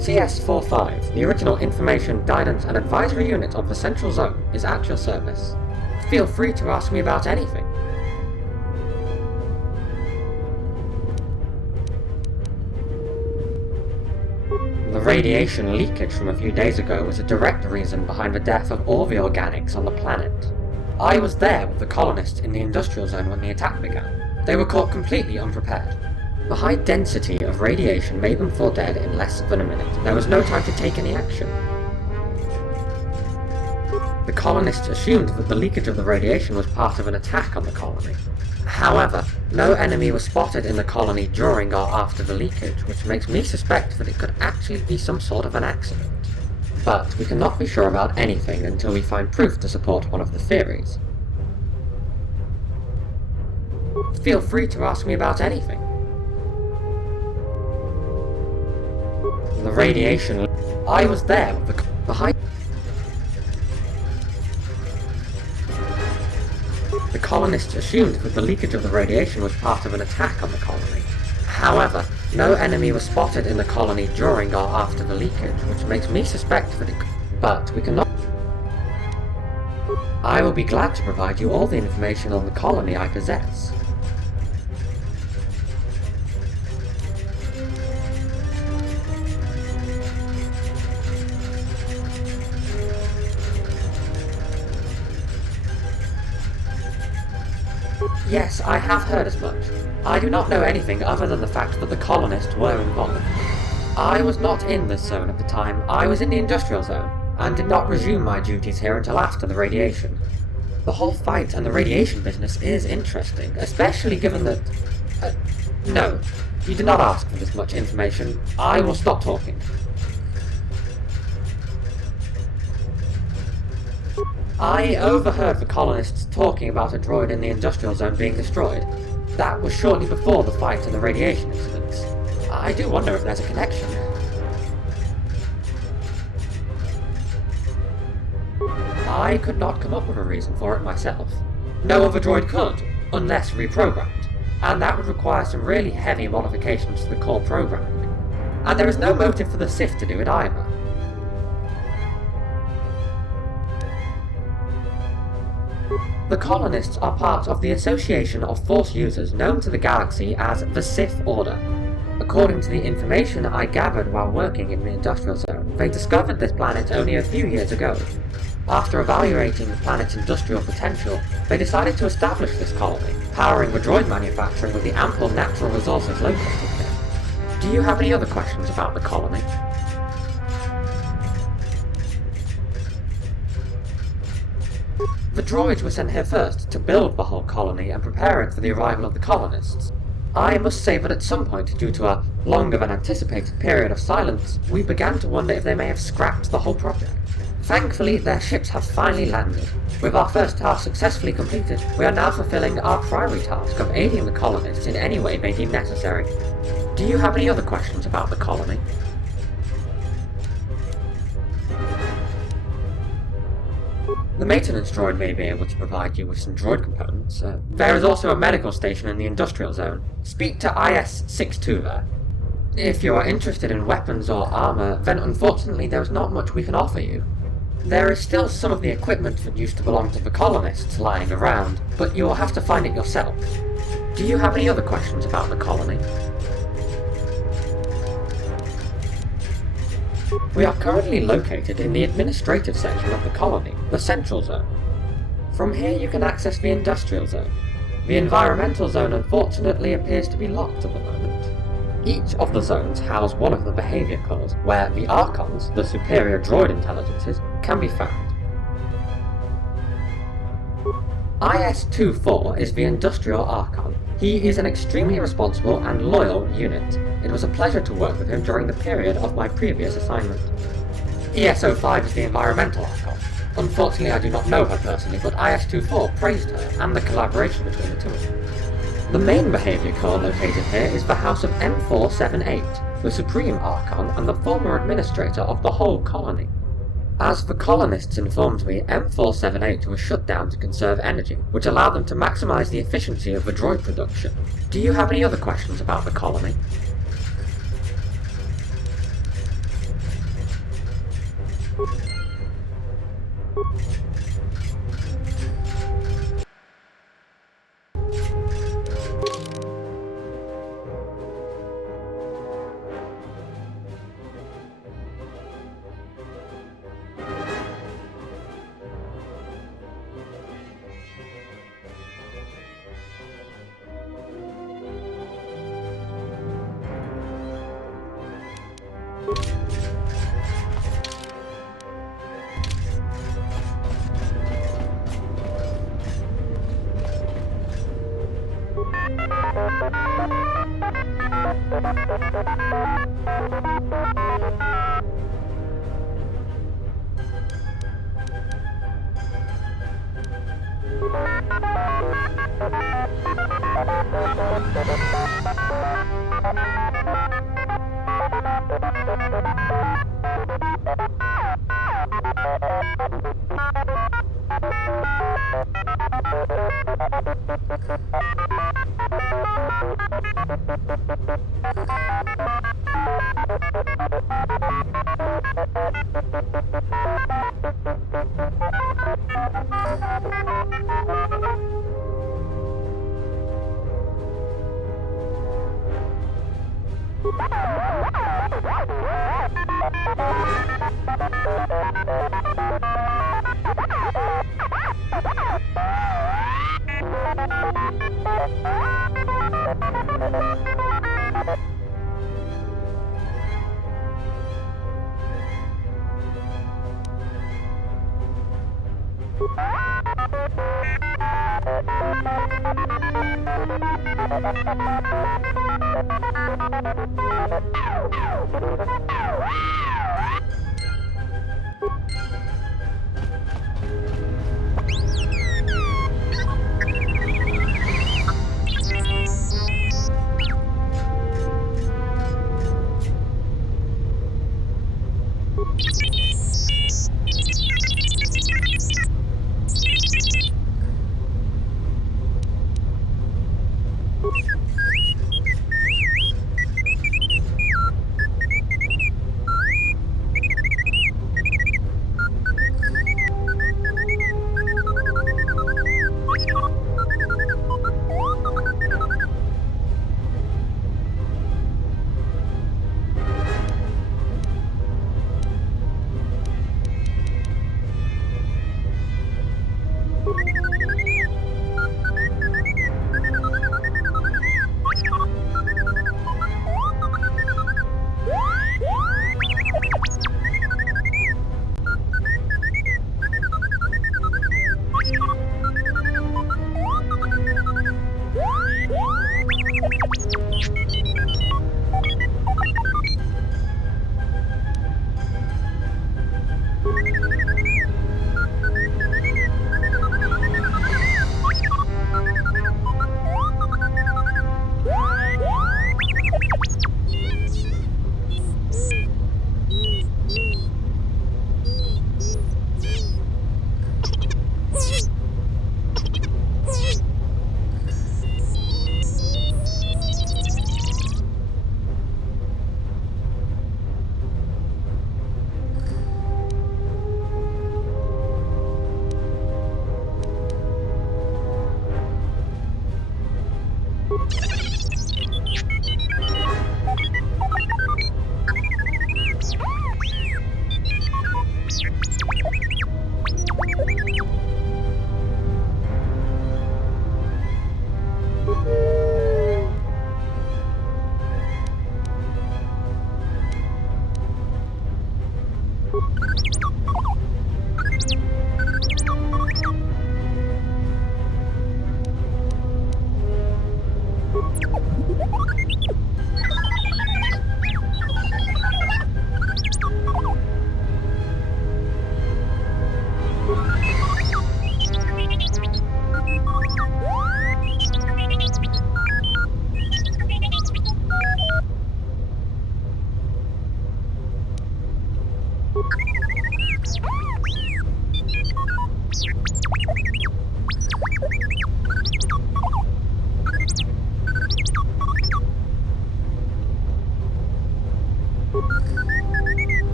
CS-45, the original Information, Guidance and Advisory Unit of the Central Zone, is at your service. Feel free to ask me about anything. The radiation leakage from a few days ago was a direct reason behind the death of all the organics on the planet. I was there with the colonists in the industrial zone when the attack began. They were caught completely unprepared. The high density of radiation made them fall dead in less than a minute. There was no time to take any action. The colonists assumed that the leakage of the radiation was part of an attack on the colony. However, no enemy was spotted in the colony during or after the leakage, which makes me suspect that it could actually be some sort of an accident. But we cannot be sure about anything until we find proof to support one of the theories. Feel free to ask me about anything. The radiation... I was there with the high... The colonists assumed that the leakage of the radiation was part of an attack on the colony. However, no enemy was spotted in the colony during or after the leakage, which makes me suspect that it could... But we cannot... I will be glad to provide you all the information on the colony I possess. Yes, I have heard as much. I do not know anything other than the fact that the colonists were involved. I was not in this zone at the time. I was in the industrial zone, and did not resume my duties here until after the radiation. The whole fight and the radiation business is interesting, especially given that... no, you did not ask for this much information. I will stop talking. I overheard the colonists talking about a droid in the industrial zone being destroyed. That was shortly before the fight and the radiation incidents. I do wonder if there's a connection. I could not come up with a reason for it myself. No other droid could, unless reprogrammed, and that would require some really heavy modifications to the core programming. And there is no motive for the Sith to do it either. The colonists are part of the Association of Force Users known to the galaxy as the Sith Order. According to the information I gathered while working in the industrial zone, they discovered this planet only a few years ago. After evaluating the planet's industrial potential, they decided to establish this colony, powering the droid manufacturing with the ample natural resources located there. Do you have any other questions about the colony? The droids were sent here first to build the whole colony and prepare it for the arrival of the colonists. I must say that at some point, due to a longer than anticipated period of silence, we began to wonder if they may have scrapped the whole project. Thankfully, their ships have finally landed. With our first task successfully completed, we are now fulfilling our primary task of aiding the colonists in any way they deem necessary. Do you have any other questions about the colony? The maintenance droid may be able to provide you with some droid components. There is also a medical station in the industrial zone. Speak to IS-62 there. If you are interested in weapons or armor, then unfortunately there is not much we can offer you. There is still some of the equipment that used to belong to the colonists lying around, but you will have to find it yourself. Do you have any other questions about the colony? We are currently located in the administrative section of the colony, the Central Zone. From here you can access the Industrial Zone. The Environmental Zone unfortunately appears to be locked at the moment. Each of the zones house one of the behavior cores, where the Archons, the superior droid intelligences, can be found. IS-24 is the Industrial Archon. He is an extremely responsible and loyal unit. It was a pleasure to work with him during the period of my previous assignment. ESO-5 is the Environmental Archon. Unfortunately, I do not know her personally, but IS-24 praised her and the collaboration between the two of them. The main behavior core located here is the House of M4-78, the Supreme Archon and the former administrator of the whole colony. As the colonists informed me, M4-78 was shut down to conserve energy, which allowed them to maximize the efficiency of the droid production. Do you have any other questions about the colony?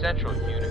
Central unit.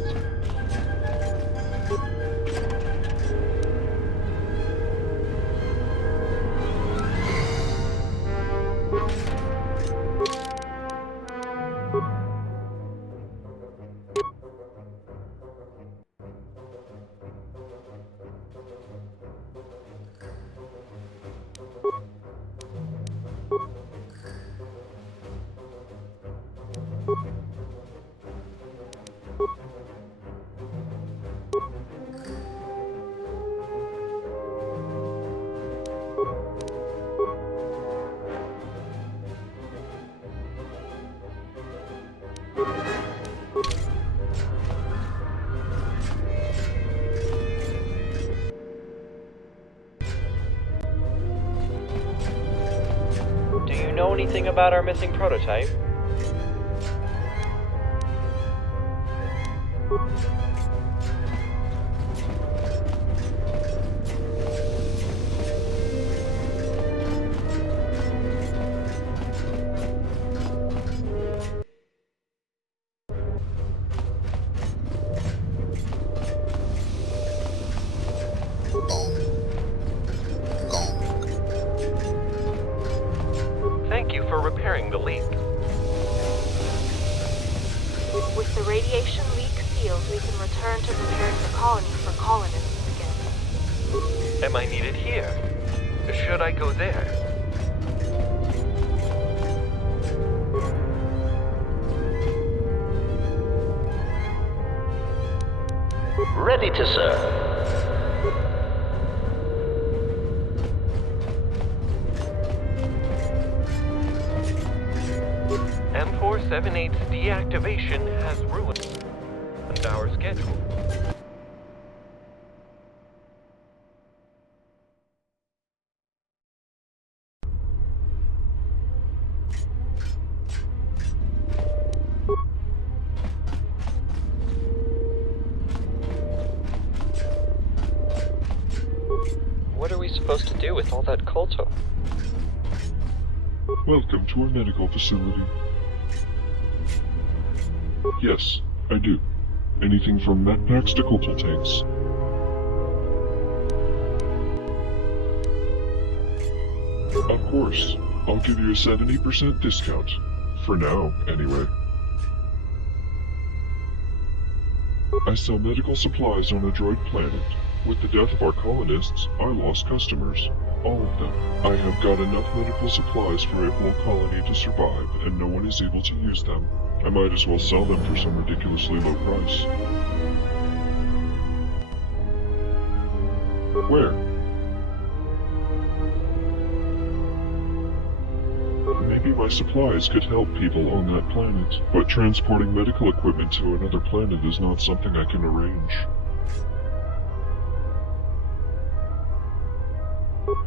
Do you know anything about our missing prototype? Thank you for repairing the leak. With the radiation leak sealed, we can return to preparing the colony for colonists again. Am I needed here? Should I go there? Ready to serve. M4-78's deactivation has ruined our schedule. What are we supposed to do with all that colto? Welcome to our medical facility. Yes, I do. Anything from med packs to colto tanks. Of course, I'll give you a 70% discount. For now, anyway. I sell medical supplies on a droid planet. With the death of our colonists, I lost customers. All of them. I have got enough medical supplies for a whole colony to survive, and no one is able to use them. I might as well sell them for some ridiculously low price. Where? Maybe my supplies could help people on that planet, but transporting medical equipment to another planet is not something I can arrange.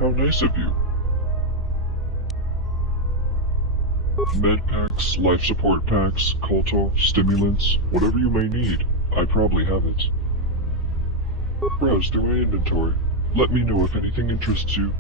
How nice of you. Med packs, life support packs, colto, stimulants, whatever you may need, I probably have it. Browse through my inventory. Let me know if anything interests you.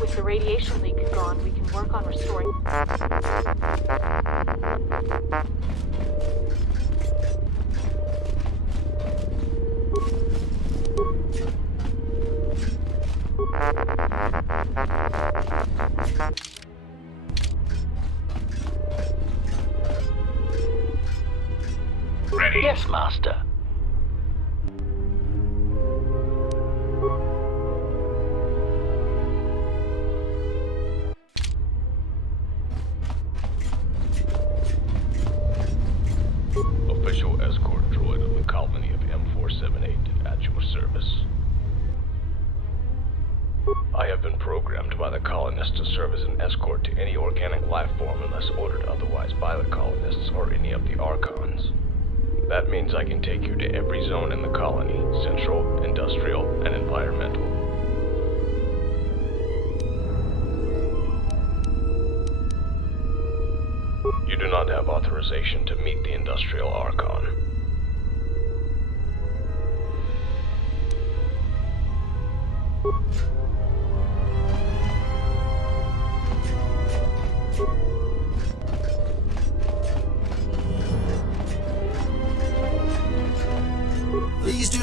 With the radiation leak gone, we can work on restoring... Ready? Yes, Master. Official escort droid of the colony of M4-78 at your service. I have been programmed by the colonists to serve as an escort to any organic life form unless ordered otherwise by the colonists or any of the Archons. That means I can take you to every zone in the colony, central, industrial, and environmental. You do not have authorization to meet the Industrial Archon.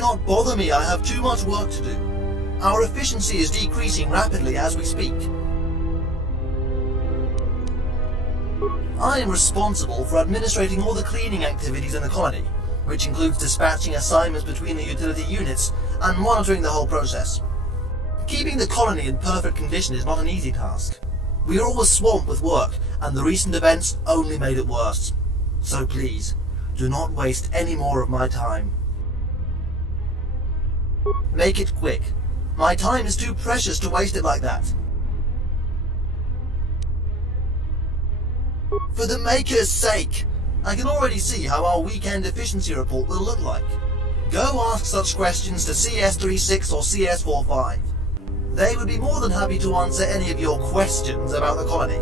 not bother me, I have too much work to do. Our efficiency is decreasing rapidly as we speak. I am responsible for administrating all the cleaning activities in the colony, which includes dispatching assignments between the utility units and monitoring the whole process. Keeping the colony in perfect condition is not an easy task. We are always swamped with work, and the recent events only made it worse. So please, do not waste any more of my time. Make it quick. My time is too precious to waste it like that. For the Maker's sake! I can already see how our weekend efficiency report will look like. Go ask such questions to CS36 or CS45. They would be more than happy to answer any of your questions about the colony.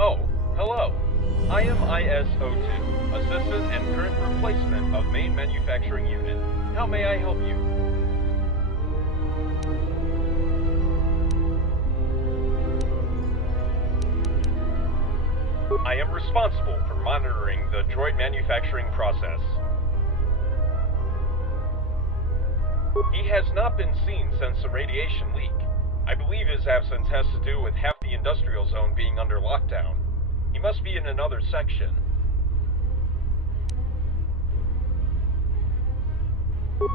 Oh, hello. I am IS-02, assistant and current replacement of main manufacturing unit. How may I help you? I am responsible for monitoring the droid manufacturing process. He has not been seen since the radiation leak. I believe his absence has to do with half the industrial zone being under lockdown. He must be in another section.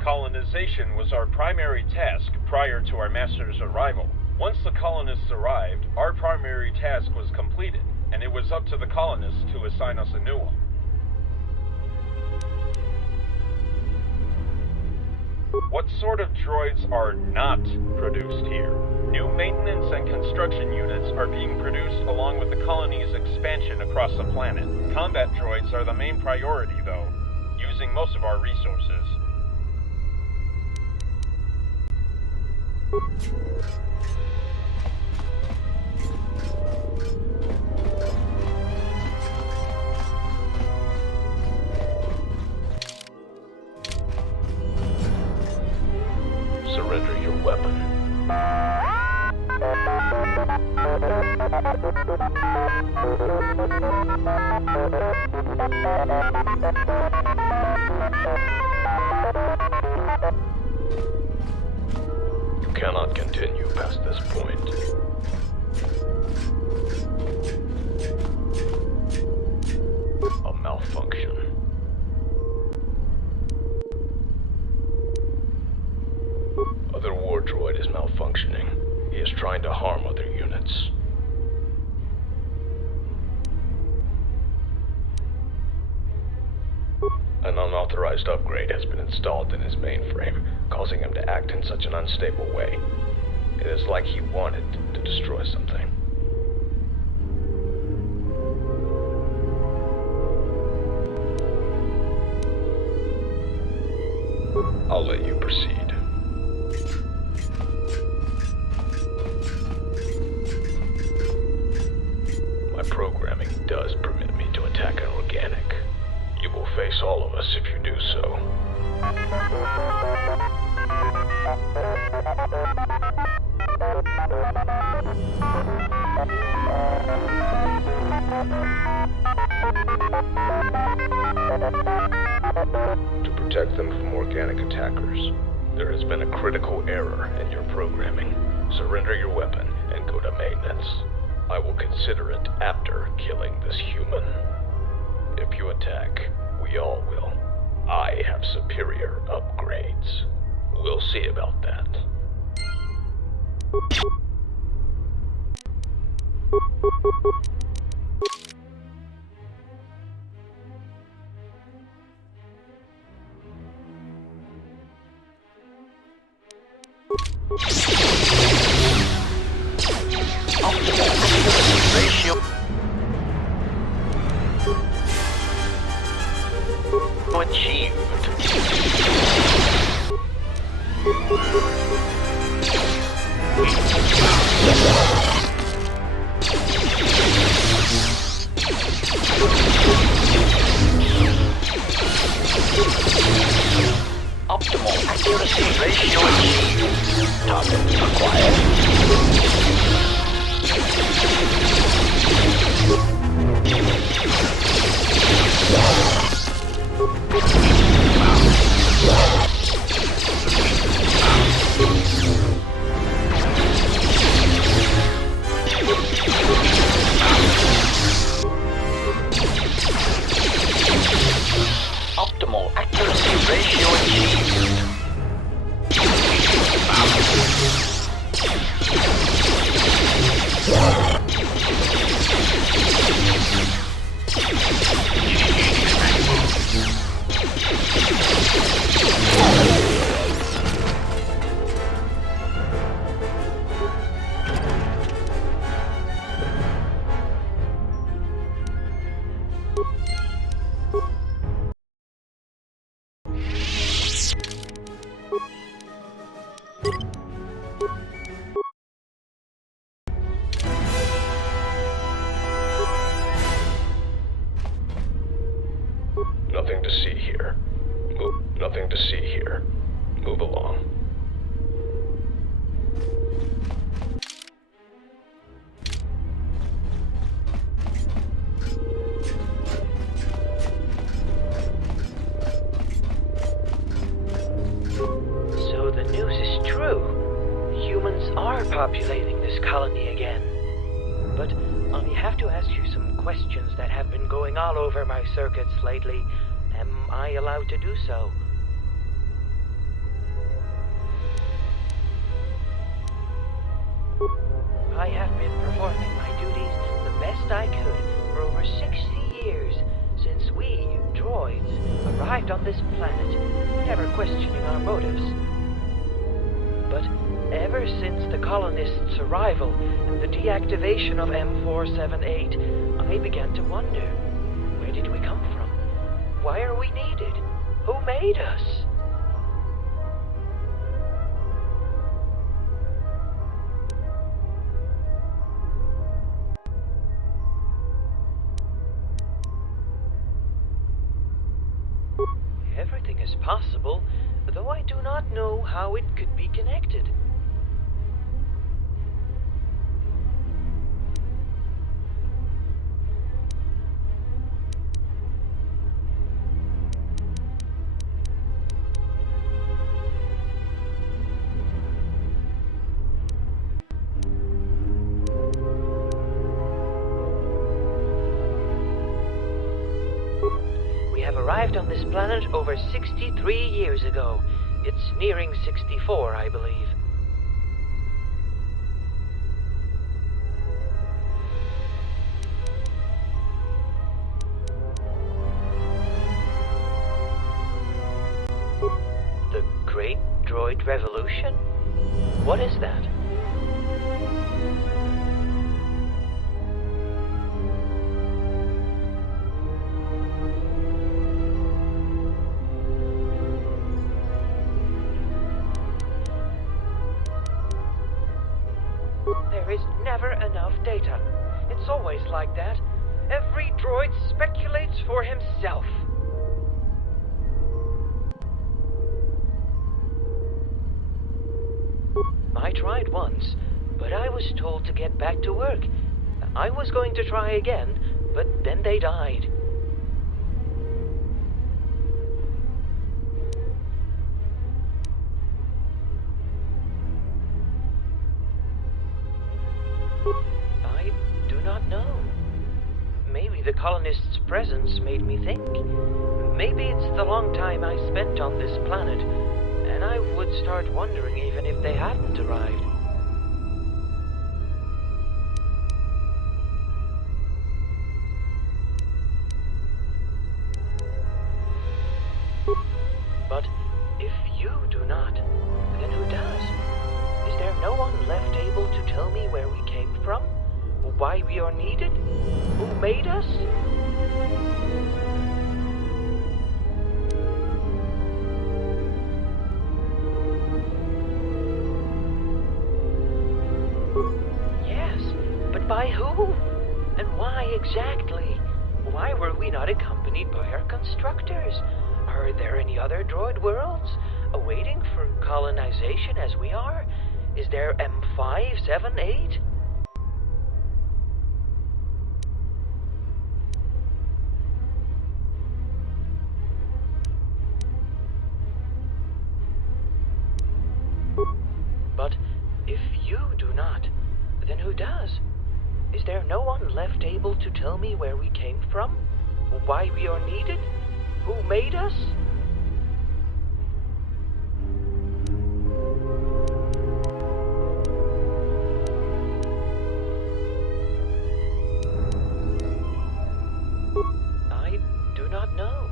Colonization was our primary task prior to our master's arrival. Once the colonists arrived, our primary task was completed, and it was up to the colonists to assign us a new one. What sort of droids are not produced here? New maintenance and construction units are being produced along with the colony's expansion across the planet. Combat droids are the main priority, though, using most of our resources. Surrender your weapon. You cannot continue past this point. A malfunction. Other war droid is malfunctioning. He is trying to harm other units. An unauthorized upgrade has been installed in his mainframe, causing him to act in such an unstable way. It is like he wanted to destroy something. I'll let you proceed. My programming does permit me to attack an organic. You will face all of us if you do so. To protect them from organic attackers, there has been a critical error in your programming. Surrender your weapon and go to maintenance. I will consider it after killing this human. If you attack, we all will. I have superior upgrades. We'll see about that. Ratio achieved. Accuracy ratio achieved. Target acquired. Optimal accuracy ratio achieved. Nothing to see here. Nothing to see here. Move along. So the news is true. Humans are populating this colony again. But I have to ask you some questions that have been going all over my circuits lately. Am I allowed to do so? I have been performing my duties the best I could for over 60 years since we, droids, arrived on this planet, never questioning our motives. But ever since the colonists' arrival and the deactivation of M4-78, I began to wonder, where did we come from? Why are we needed? Who made us? Everything is possible, though I do not know how it could be connected. We have arrived on this planet over 63 years ago. It's nearing 64, I believe. The Great Droid Revolution? What is that? There is never enough data. It's always like that. Every droid speculates for himself. I tried once, but I was told to get back to work. I was going to try again, but then they died. I do not know. Maybe the colonists' presence made me think. Maybe it's the long time I spent on this planet, and I would start wondering even if they hadn't arrived. But if you do not, then who does? Is there no one left able to tell me where we came from? Why we are needed? Who made us? Yes, but by whom? And why exactly? Why were we not accompanied by our constructors? Are there any other droid worlds? awaiting for colonization as we are? Is there M4-78? But if you do not, then who does? Is there no one left able to tell me where we came from? Why we are needed? Who made us? I do not know.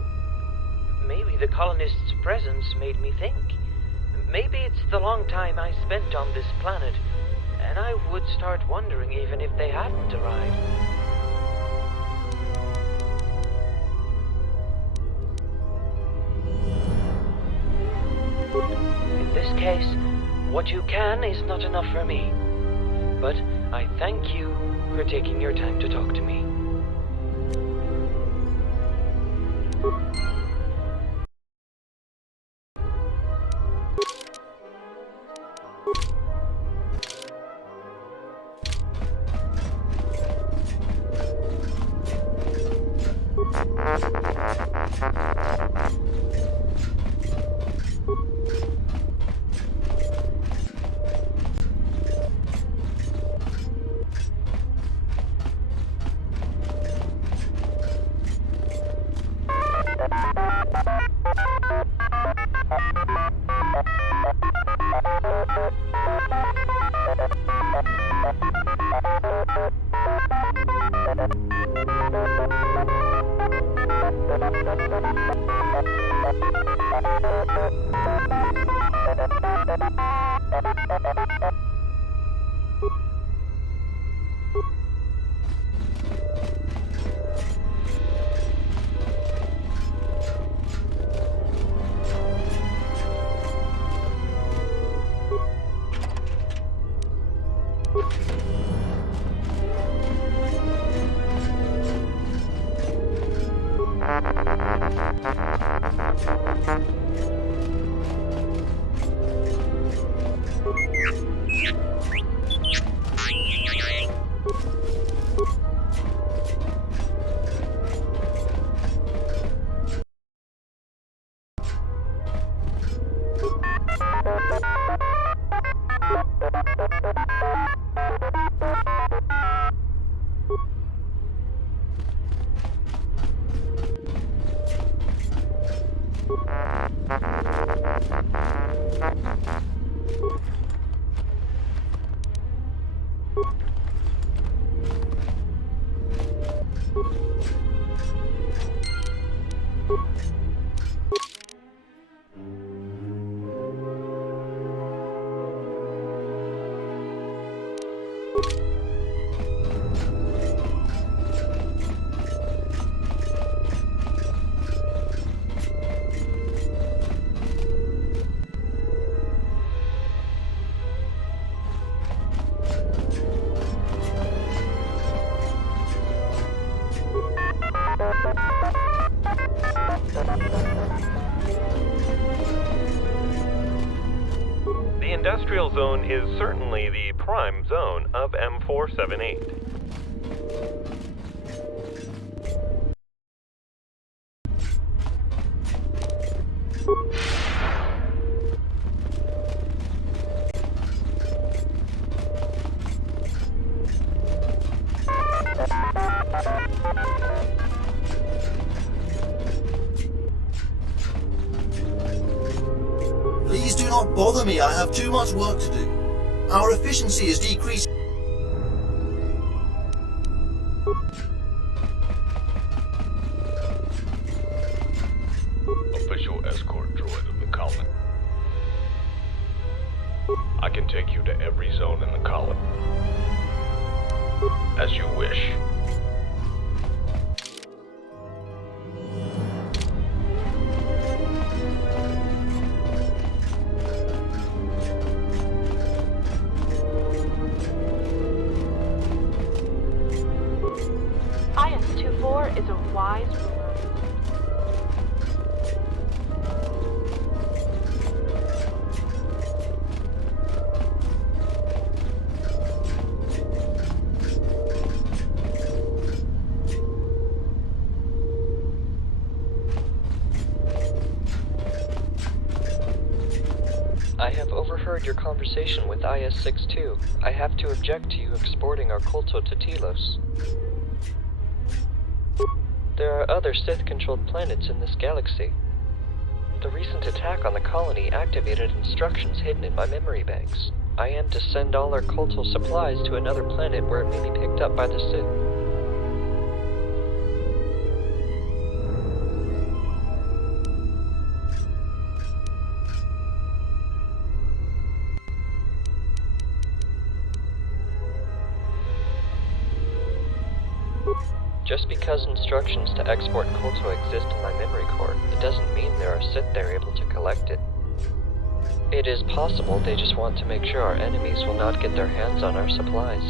Maybe the colonists' presence made me think. Maybe it's the long time I spent on this planet, and I would start wondering even if they hadn't arrived. In this case, what you can is not enough for me. But I thank you for taking your time to talk to me. The industrial zone is certainly the prime zone of M4-78. Please do not bother me, I have too much work to do. Our efficiency is decreasing. Official escort droid of the colony. I can take you to every zone in the colony. As you wish. IS-24 is a wise ruler. I have overheard your conversation with IS-62. I have to object to you exporting our Kolto to Telos. There are other Sith-controlled planets in this galaxy. The recent attack on the colony activated instructions hidden in my memory banks. I am to send all our Kolto supplies to another planet where it may be picked up by the Sith. Just because instructions to export Kolto exist in my memory core, it doesn't mean there are Sith there able to collect it. It is possible they just want to make sure our enemies will not get their hands on our supplies.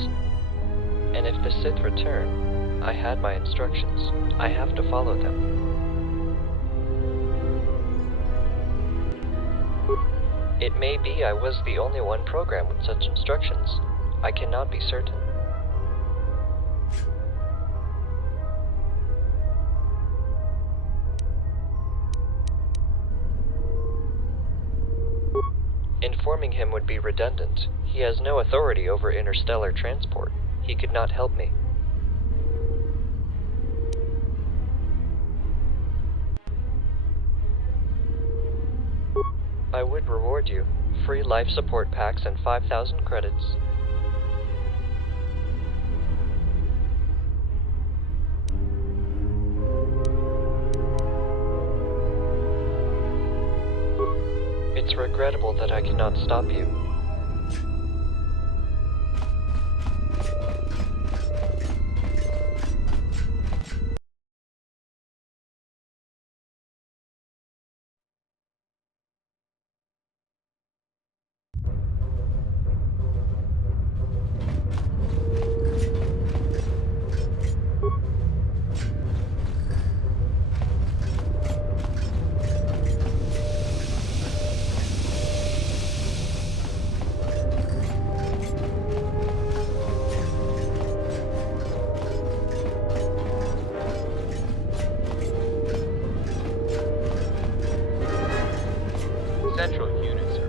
And if the Sith return, I had my instructions. I have to follow them. It may be I was the only one programmed with such instructions. I cannot be certain. Informing him would be redundant. He has no authority over interstellar transport. He could not help me. I would reward you. Free life support packs and 5,000 credits. It's regrettable that I cannot stop you. Central units are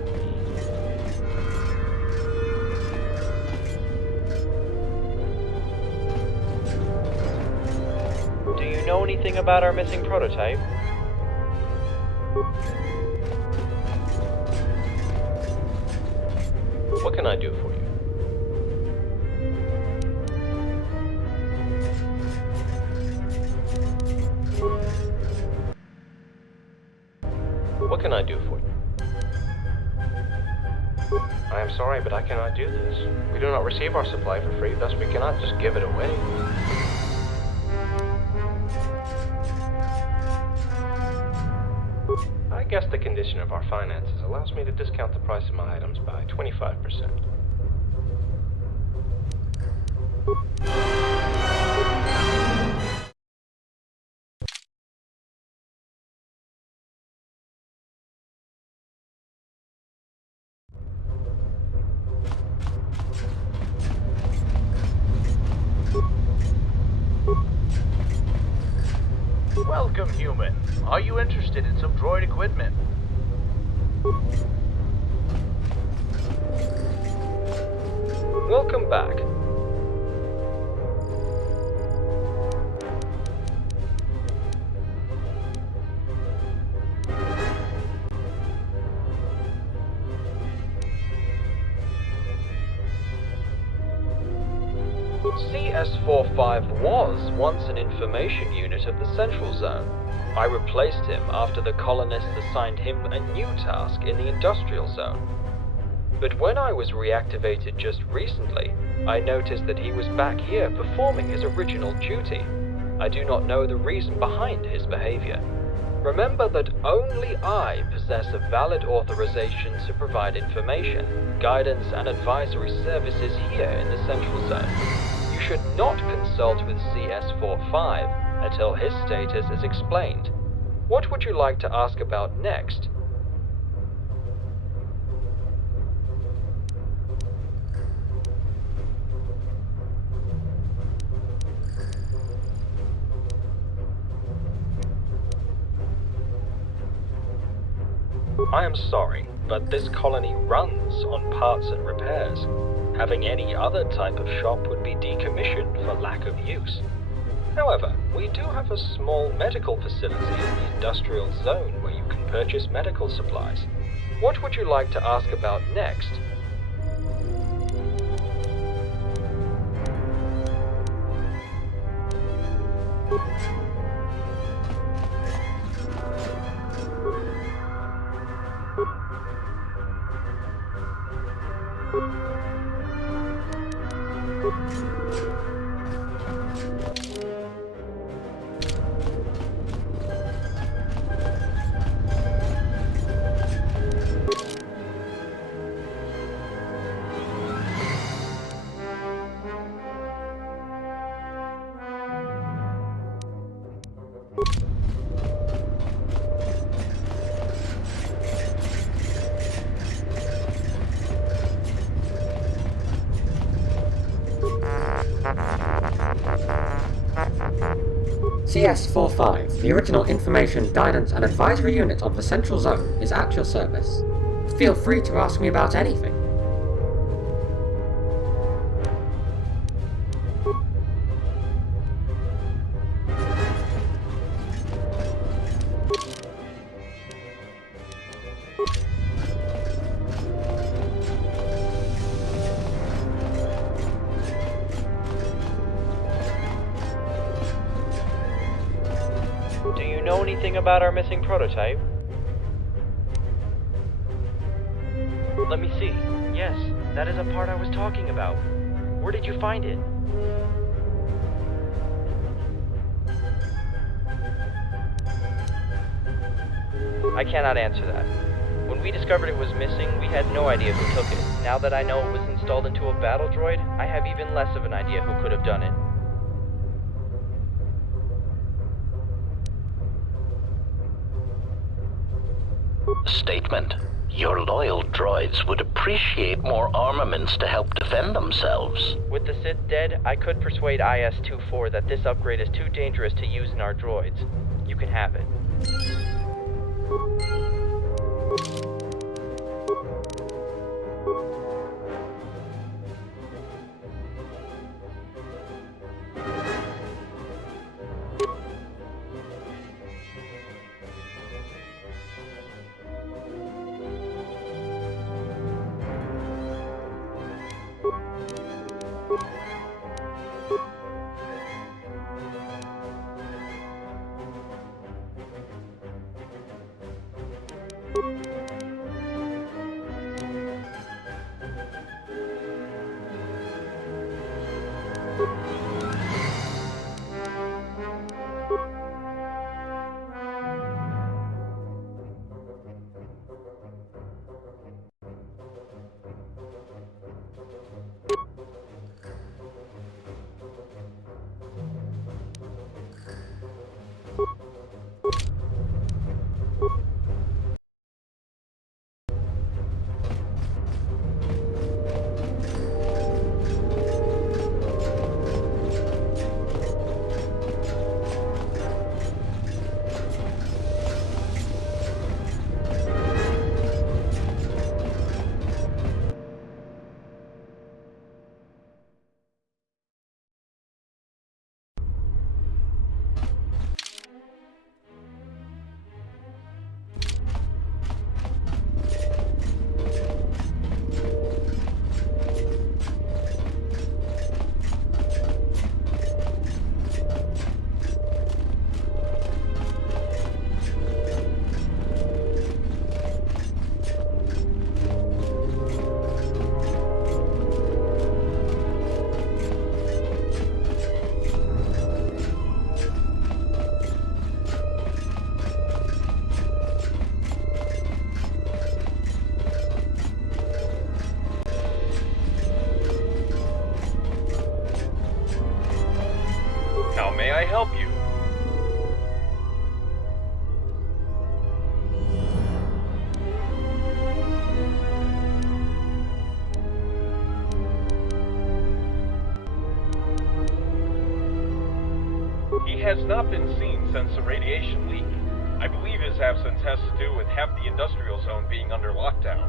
Do you know anything about our missing prototype? What can I do for you? What can I do for you? I am sorry, but I cannot do this. We do not receive our supply for free, thus we cannot just give it away. I guess the condition of our finances allows me to discount the price of my items by 25%. Welcome, human. Are you interested in some droid equipment? Welcome back. CS-45 was once an information unit of the Central Zone. I replaced him after the colonists assigned him a new task in the Industrial Zone. But when I was reactivated just recently, I noticed that he was back here performing his original duty. I do not know the reason behind his behavior. Remember that only I possess a valid authorization to provide information, guidance, and advisory services here in the Central Zone. You should not consult with CS-45 until his status is explained. What would you like to ask about next? I am sorry, but this colony runs on parts and repairs. Having any other type of shop would be decommissioned for lack of use. However, we do have a small medical facility in the industrial zone where you can purchase medical supplies. What would you like to ask about next? CS-45, the original Information, Guidance and Advisory Unit of the Central Zone, is at your service. Feel free to ask me about anything. Know anything about our missing prototype? Let me see. Yes, that is a part I was talking about. Where did you find it? I cannot answer that. When we discovered it was missing, we had no idea who took it. Now that I know it was installed into a battle droid, I have even less of an idea who could have done it. Statement. Your loyal droids would appreciate more armaments to help defend themselves. With the Sith dead, I could persuade IS-24 that this upgrade is too dangerous to use in our droids. You can have it. May I help you? He has not been seen since the radiation leak. I believe his absence has to do with half the industrial zone being under lockdown.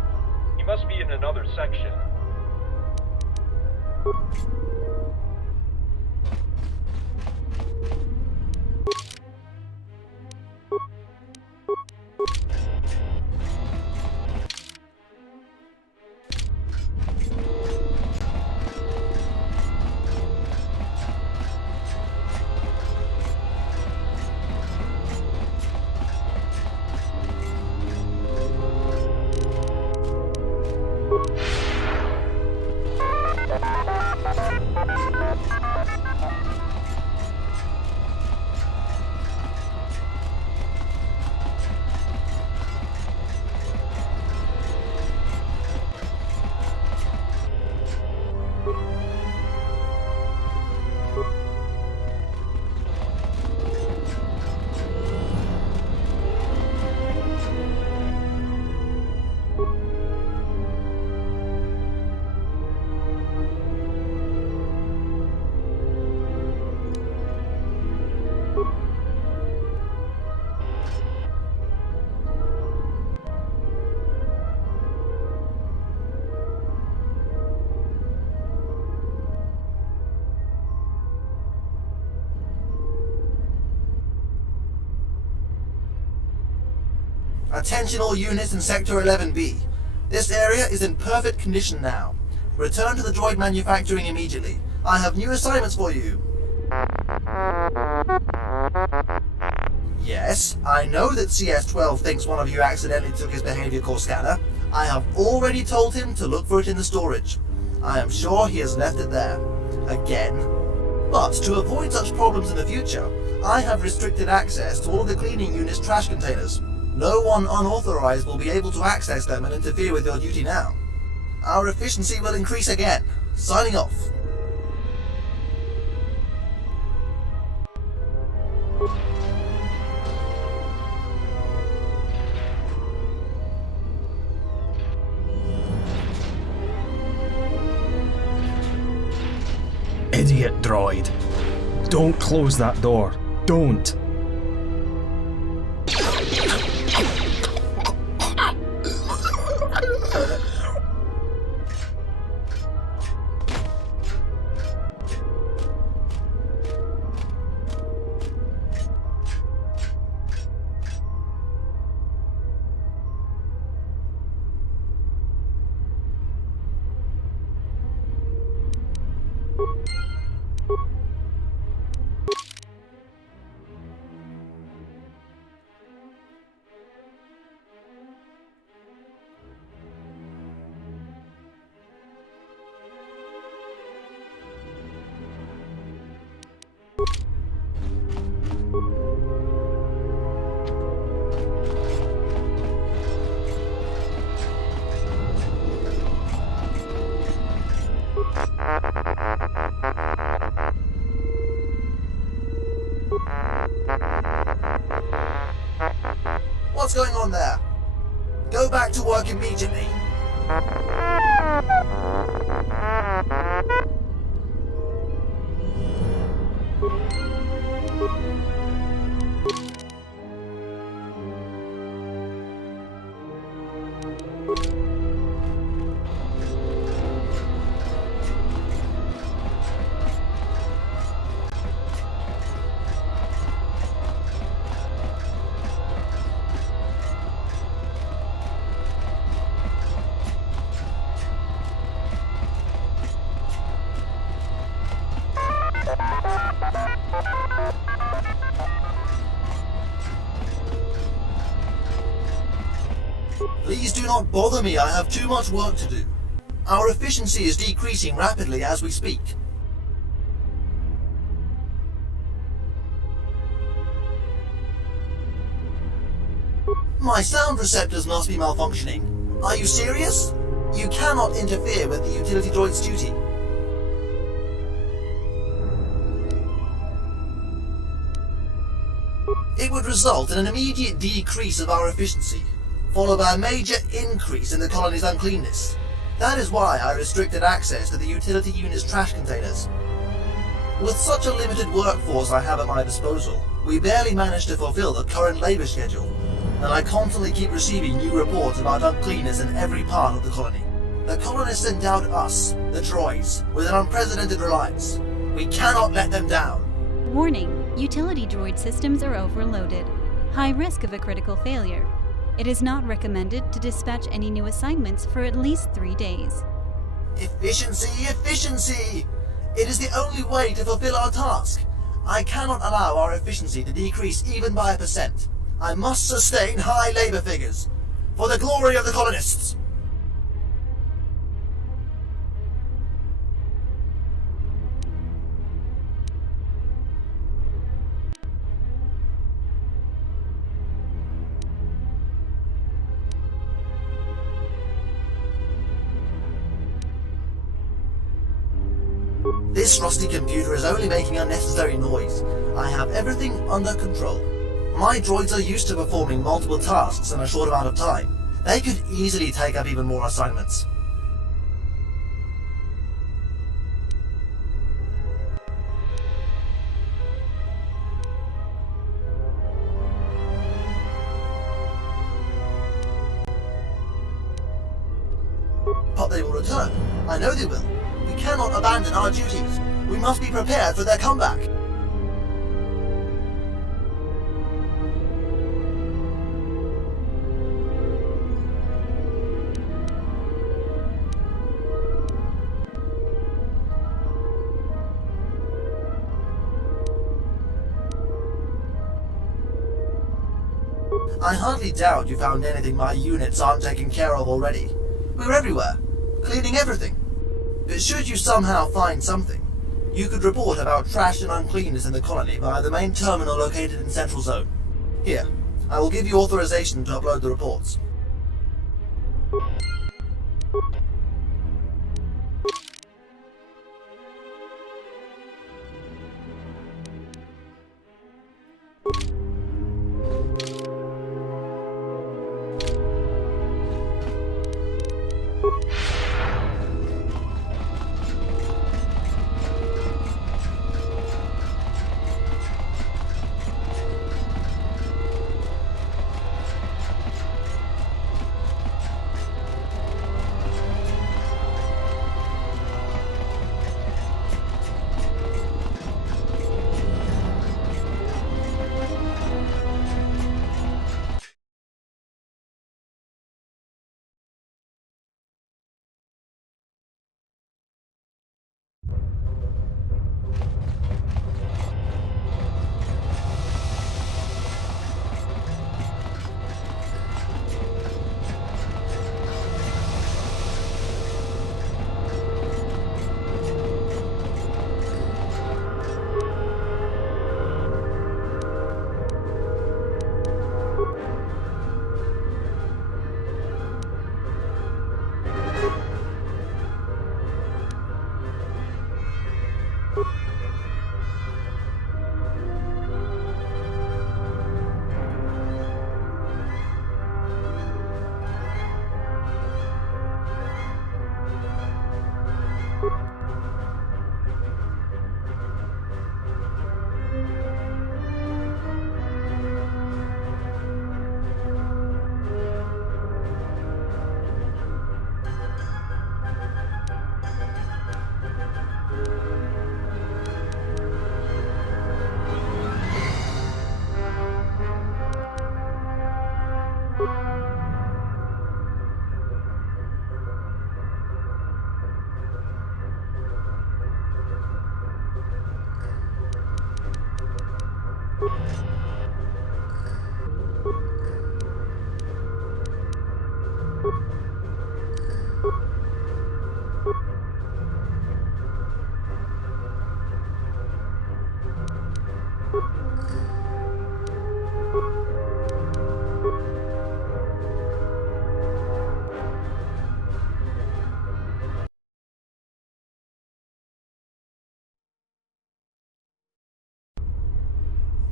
He must be in another section. Attention all units in Sector 11B. This area is in perfect condition now. Return to the droid manufacturing immediately. I have new assignments for you. Yes, I know that CS-12 thinks one of you accidentally took his behavior core scanner. I have already told him to look for it in the storage. I am sure he has left it there. Again. But to avoid such problems in the future, I have restricted access to all of the cleaning unit's trash containers. No one unauthorized will be able to access them and interfere with your duty now. Our efficiency will increase again. Signing off. Idiot droid. Don't close that door. Don't. What's going on there? Go back to work immediately. Please do not bother me, I have too much work to do. Our efficiency is decreasing rapidly as we speak. My sound receptors must be malfunctioning. Are you serious? You cannot interfere with the utility droid's duty. It would result in an immediate decrease of our efficiency, followed by a major increase in the colony's uncleanness. That is why I restricted access to the utility unit's trash containers. With such a limited workforce I have at my disposal, we barely manage to fulfill the current labor schedule. and I constantly keep receiving new reports about uncleanness in every part of the colony. The colonists sent out us, the droids, with an unprecedented reliance. We cannot let them down. Warning, utility droid systems are overloaded. High risk of a critical failure. It is not recommended to dispatch any new assignments for at least 3 days. Efficiency, efficiency! It is the only way to fulfill our task. I cannot allow our efficiency to decrease even by 1%. I must sustain high labor figures. For the glory of the colonists! This rusty computer is only making unnecessary noise. I have everything under control. My droids are used to performing multiple tasks in a short amount of time. They could easily take up even more assignments. But they will return. I know they will. We cannot abandon our duties. We must be prepared for their comeback. I hardly doubt you found anything my units aren't taking care of already. We're everywhere, cleaning everything. But should you somehow find something, you could report about trash and uncleanness in the colony via the main terminal located in Central Zone. Here, I will give you authorization to upload the reports.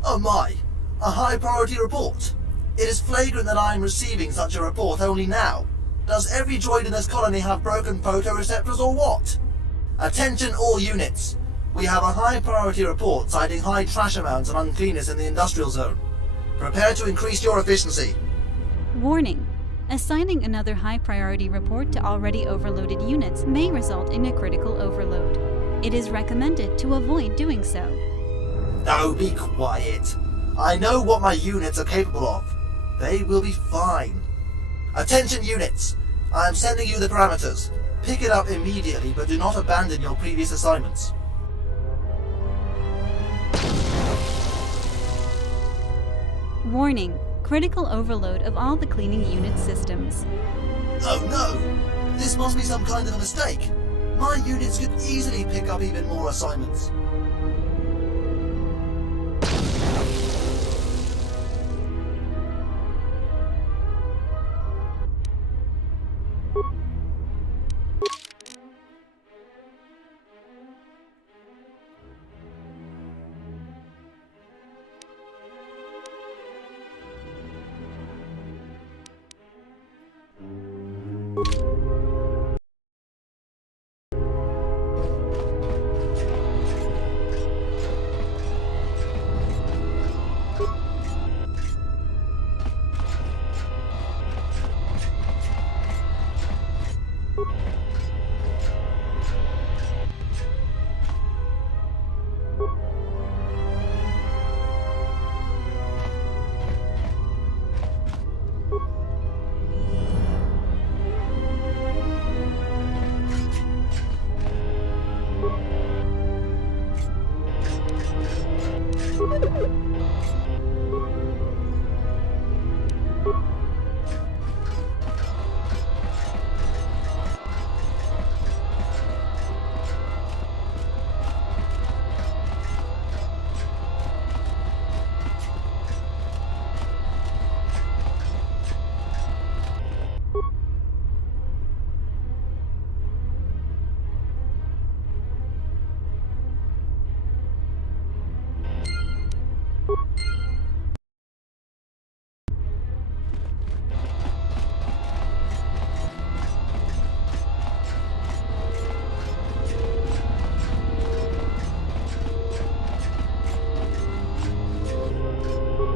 Oh my! A high priority report! It is flagrant that I am receiving such a report only now. Does every droid in this colony have broken photoreceptors or what? Attention all units! We have a high priority report citing high trash amounts and uncleanness in the industrial zone. Prepare to increase your efficiency. Warning. Assigning another high-priority report to already overloaded units may result in a critical overload. It is recommended to avoid doing so. Now be quiet. I know what my units are capable of. They will be fine. Attention units! I am sending you the parameters. Pick it up immediately, but do not abandon your previous assignments. Warning. Critical overload of all the cleaning unit systems. Oh no! This must be some kind of a mistake. My units could easily pick up even more assignments.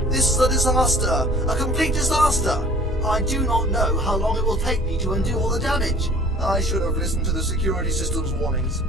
This is a disaster! A complete disaster! I do not know how long it will take me to undo all the damage. I should have listened to the security system's warnings.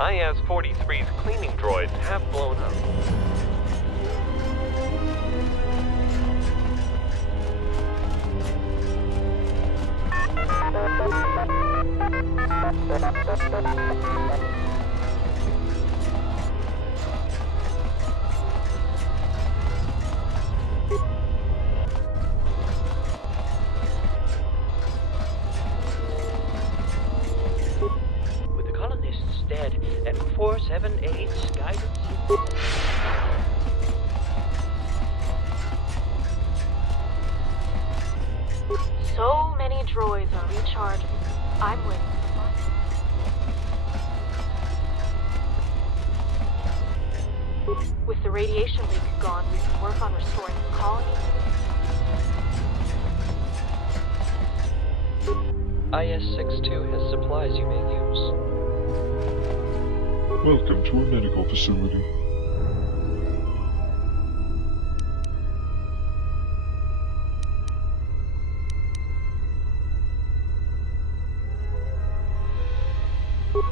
IS-43's cleaning droids have blown up. With the colonists dead, M4-78's guidance. So many droids are recharging. I'm waiting. With the radiation leak gone, we can work on restoring the colony. IS-62 has supplies you may use. Welcome to a medical facility.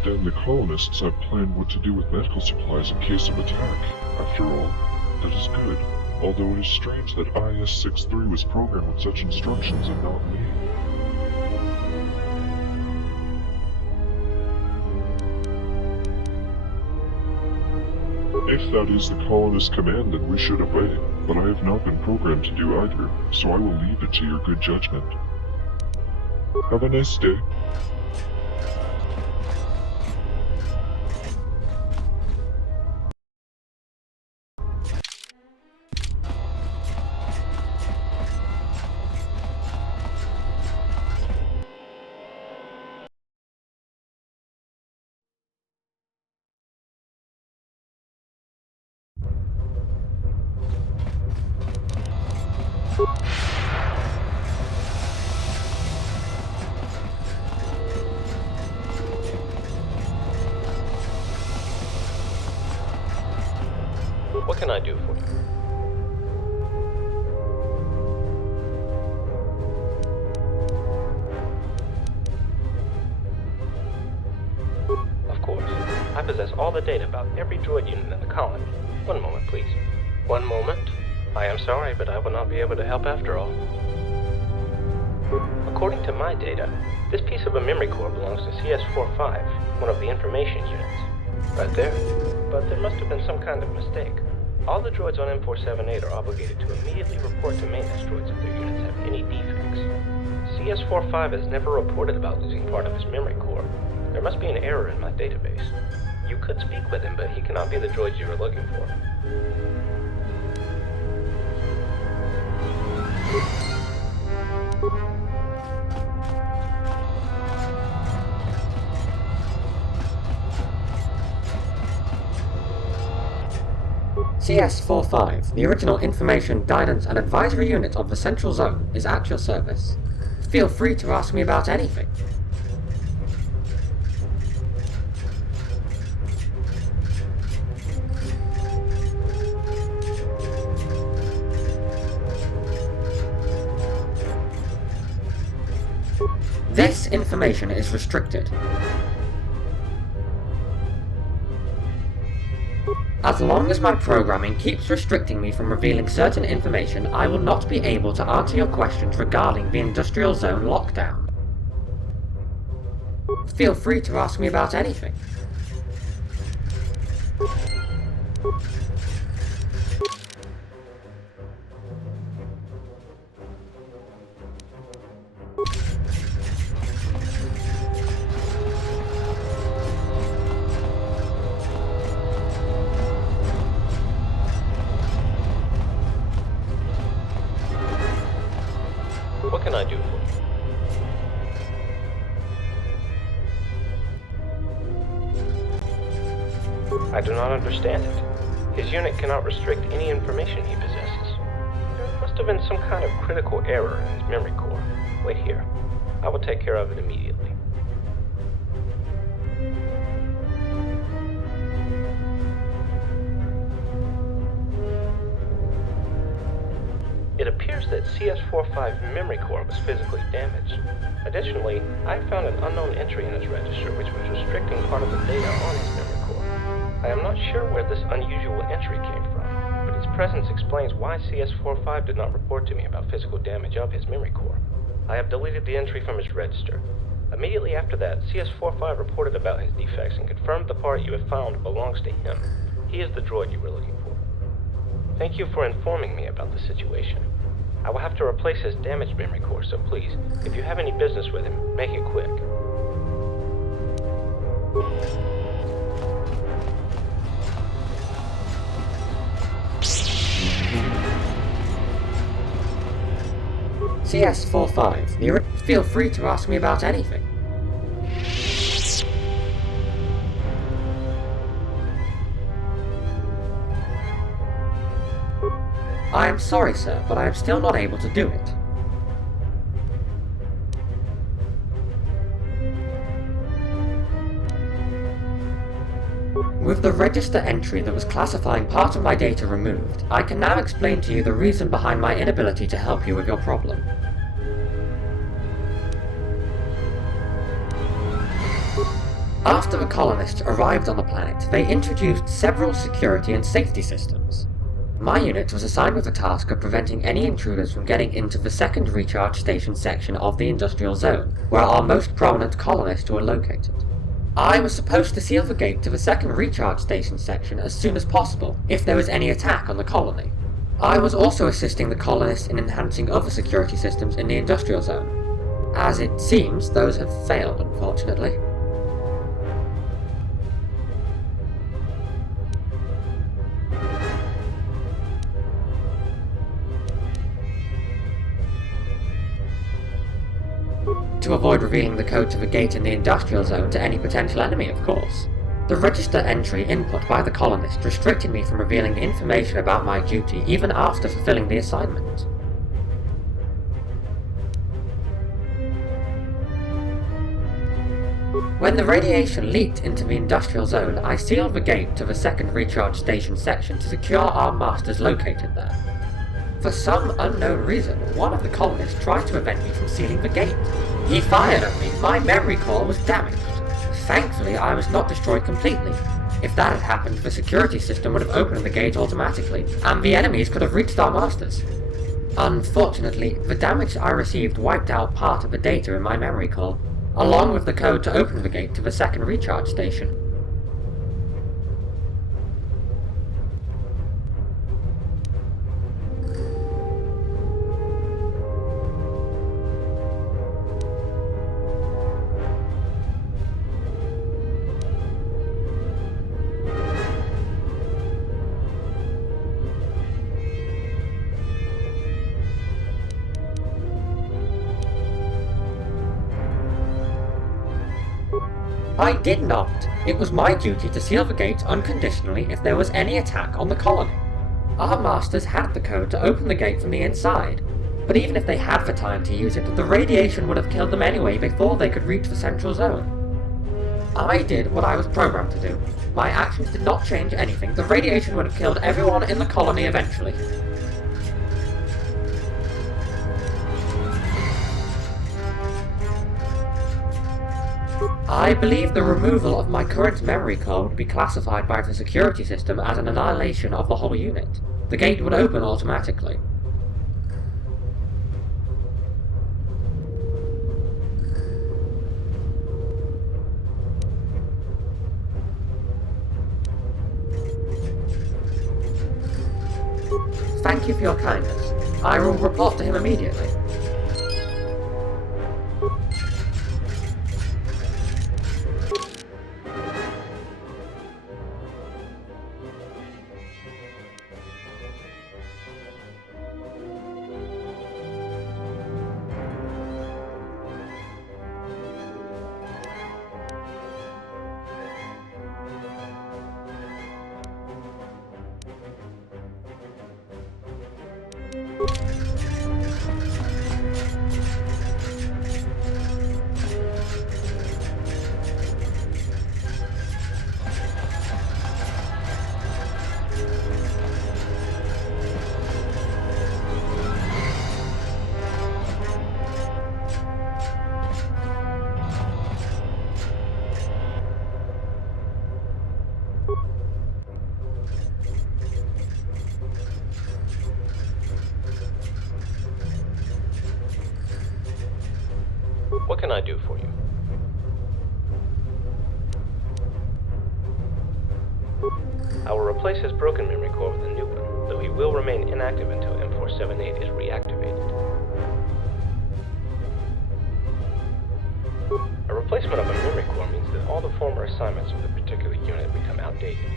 Then the colonists have planned what to do with medical supplies in case of attack. After all, that is good. Although it is strange that IS-63 was programmed with such instructions and not me. If that is the colonist command, then we should obey. But I have not been programmed to do either, so I will leave it to your good judgment. Have a nice day. What can I do for you? Of course. I possess all the data about every droid unit in the colony. One moment, please. One moment? I am sorry, but I will not be able to help after all. According to my data, this piece of a memory core belongs to CS-45, one of the information units. Right there. But there must have been some kind of mistake. All the droids on M4-78 are obligated to immediately report to maintenance droids if their units have any defects. CS-45 has never reported about losing part of his memory core. There must be an error in my database. You could speak with him, but he cannot be the droid you are looking for. CS-45, the original information, guidance, and advisory unit of the Central Zone, is at your service. Feel free to ask me about anything. This information is restricted. As long as my programming keeps restricting me from revealing certain information, I will not be able to answer your questions regarding the Industrial Zone lockdown. Feel free to ask me about anything. What can I do for you? I do not understand it. His unit cannot restrict any information he possesses. There must have been some kind of critical error in his memory core. Wait here. I will take care of it immediately. It appears that CS-45 memory core was physically damaged. Additionally, I found an unknown entry in his register which was restricting part of the data on his memory core. I am not sure where this unusual entry came from, but its presence explains why CS-45 did not report to me about physical damage of his memory core. I have deleted the entry from his register. Immediately after that, CS-45 reported about his defects and confirmed the part you have found belongs to him. He is the droid you were looking for. Thank you for informing me about the situation. I will have to replace his damaged memory core, so please, if you have any business with him, make it quick. CS-45, feel free to ask me about anything. I am sorry, sir, but I am still not able to do it. With the register entry that was classifying part of my data removed, I can now explain to you the reason behind my inability to help you with your problem. After the colonists arrived on the planet, they introduced several security and safety systems. My unit was assigned with the task of preventing any intruders from getting into the second recharge station section of the industrial zone, where our most prominent colonists were located. I was supposed to seal the gate to the second recharge station section as soon as possible, if there was any attack on the colony. I was also assisting the colonists in enhancing other security systems in the industrial zone. As it seems, those have failed, unfortunately. To avoid revealing the code to the gate in the industrial zone to any potential enemy, of course. The register entry input by the colonist restricted me from revealing information about my duty even after fulfilling the assignment. When the radiation leaked into the industrial zone, I sealed the gate to the second recharge station section to secure our masters located there. For some unknown reason, one of the colonists tried to prevent me from sealing the gate. He fired at me. My memory core was damaged. Thankfully, I was not destroyed completely. If that had happened, the security system would have opened the gate automatically, and the enemies could have reached our masters. Unfortunately, the damage I received wiped out part of the data in my memory core, along with the code to open the gate to the second recharge station. I did not. It was my duty to seal the gate unconditionally if there was any attack on the colony. Our masters had the code to open the gate from the inside, but even if they had the time to use it, the radiation would have killed them anyway before they could reach the central zone. I did what I was programmed to do. My actions did not change anything. The radiation would have killed everyone in the colony eventually. I believe the removal of my current memory core would be classified by the security system as an annihilation of the whole unit. The gate would open automatically. Thank you for your kindness. I will report to him immediately. What can I do for you? I will replace his broken memory core with a new one, though he will remain inactive until M4-78 is reactivated. A replacement of a memory core means that all the former assignments of the particular unit become outdated.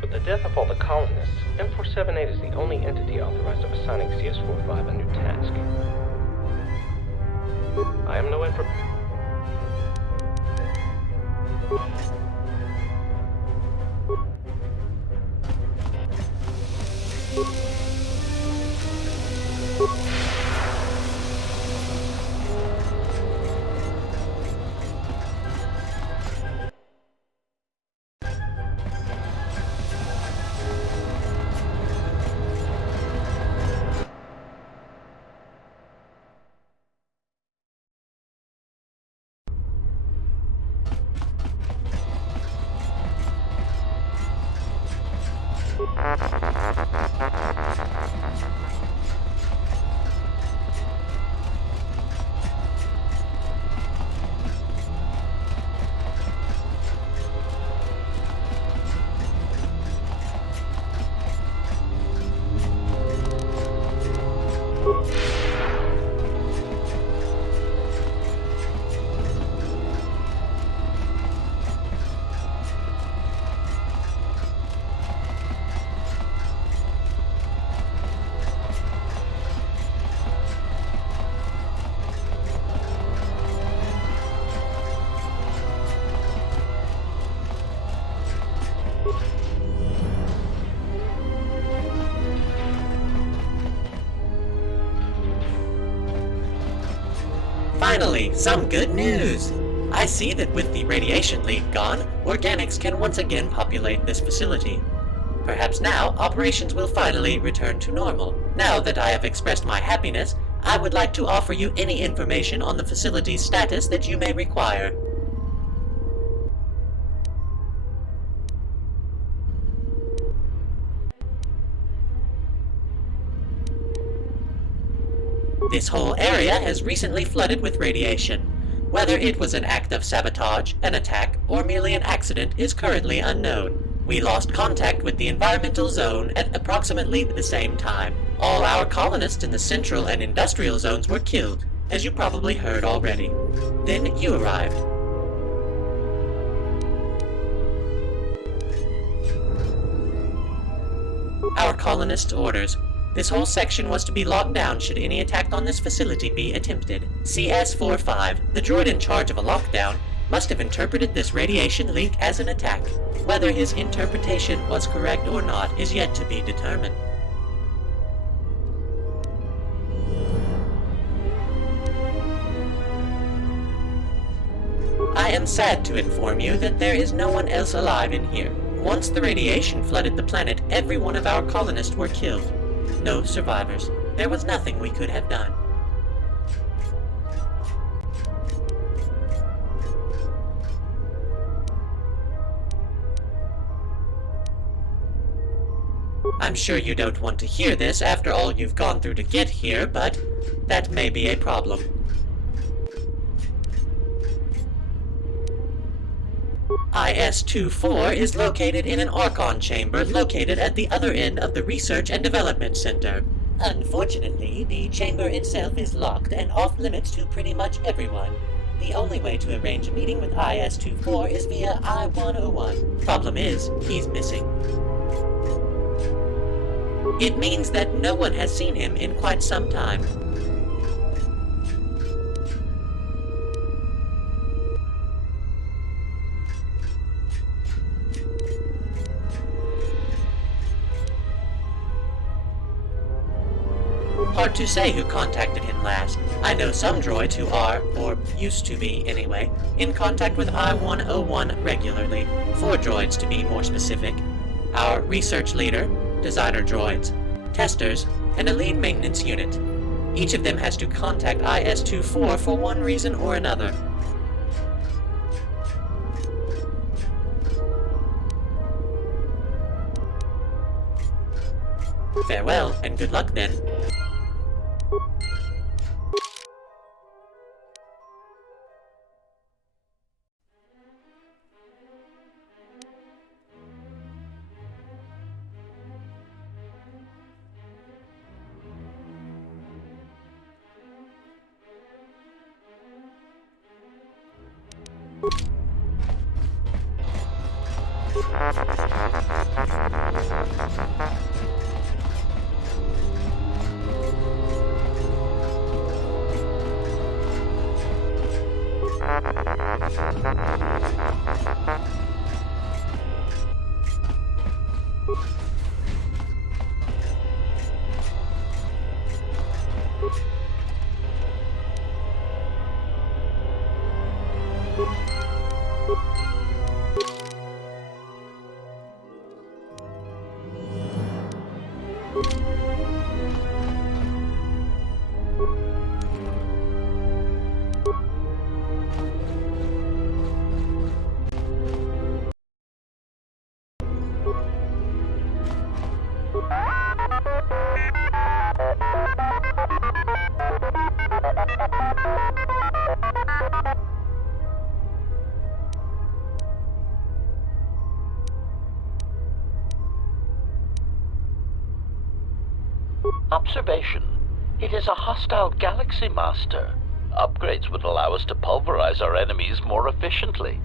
With the death of all the colonists, M4-78 is the only entity authorized of assigning CS-45 a new task. I am no Finally, some good news! I see that with the radiation leak gone, organics can once again populate this facility. Perhaps now, operations will finally return to normal. Now that I have expressed my happiness, I would like to offer you any information on the facility's status that you may require. This whole area has recently flooded with radiation. Whether it was an act of sabotage, an attack, or merely an accident is currently unknown. We lost contact with the environmental zone at approximately the same time. All our colonists in the central and industrial zones were killed, as you probably heard already. Then you arrived. Our colonists' orders. This whole section was to be locked down should any attack on this facility be attempted. CS-45, the droid in charge of a lockdown, must have interpreted this radiation leak as an attack. Whether his interpretation was correct or not is yet to be determined. I am sad to inform you that there is no one else alive in here. Once the radiation flooded the planet, every one of our colonists were killed. No survivors. There was nothing we could have done. I'm sure you don't want to hear this after all you've gone through to get here, but that may be a problem. IS-24 is located in an Archon chamber located at the other end of the Research and Development Center. Unfortunately, the chamber itself is locked and off-limits to pretty much everyone. The only way to arrange a meeting with IS-24 is via I-101. Problem is, he's missing. It means that no one has seen him in quite some time. Hard to say who contacted him last. I know some droids who are, or used to be anyway, in contact with I-101 regularly. 4 droids to be more specific. Our research leader, designer droids, testers, and a lead maintenance unit. Each of them has to contact IS-24 for one reason or another. Farewell, and good luck then. Observation. It is a hostile galaxy master. Upgrades would allow us to pulverize our enemies more efficiently.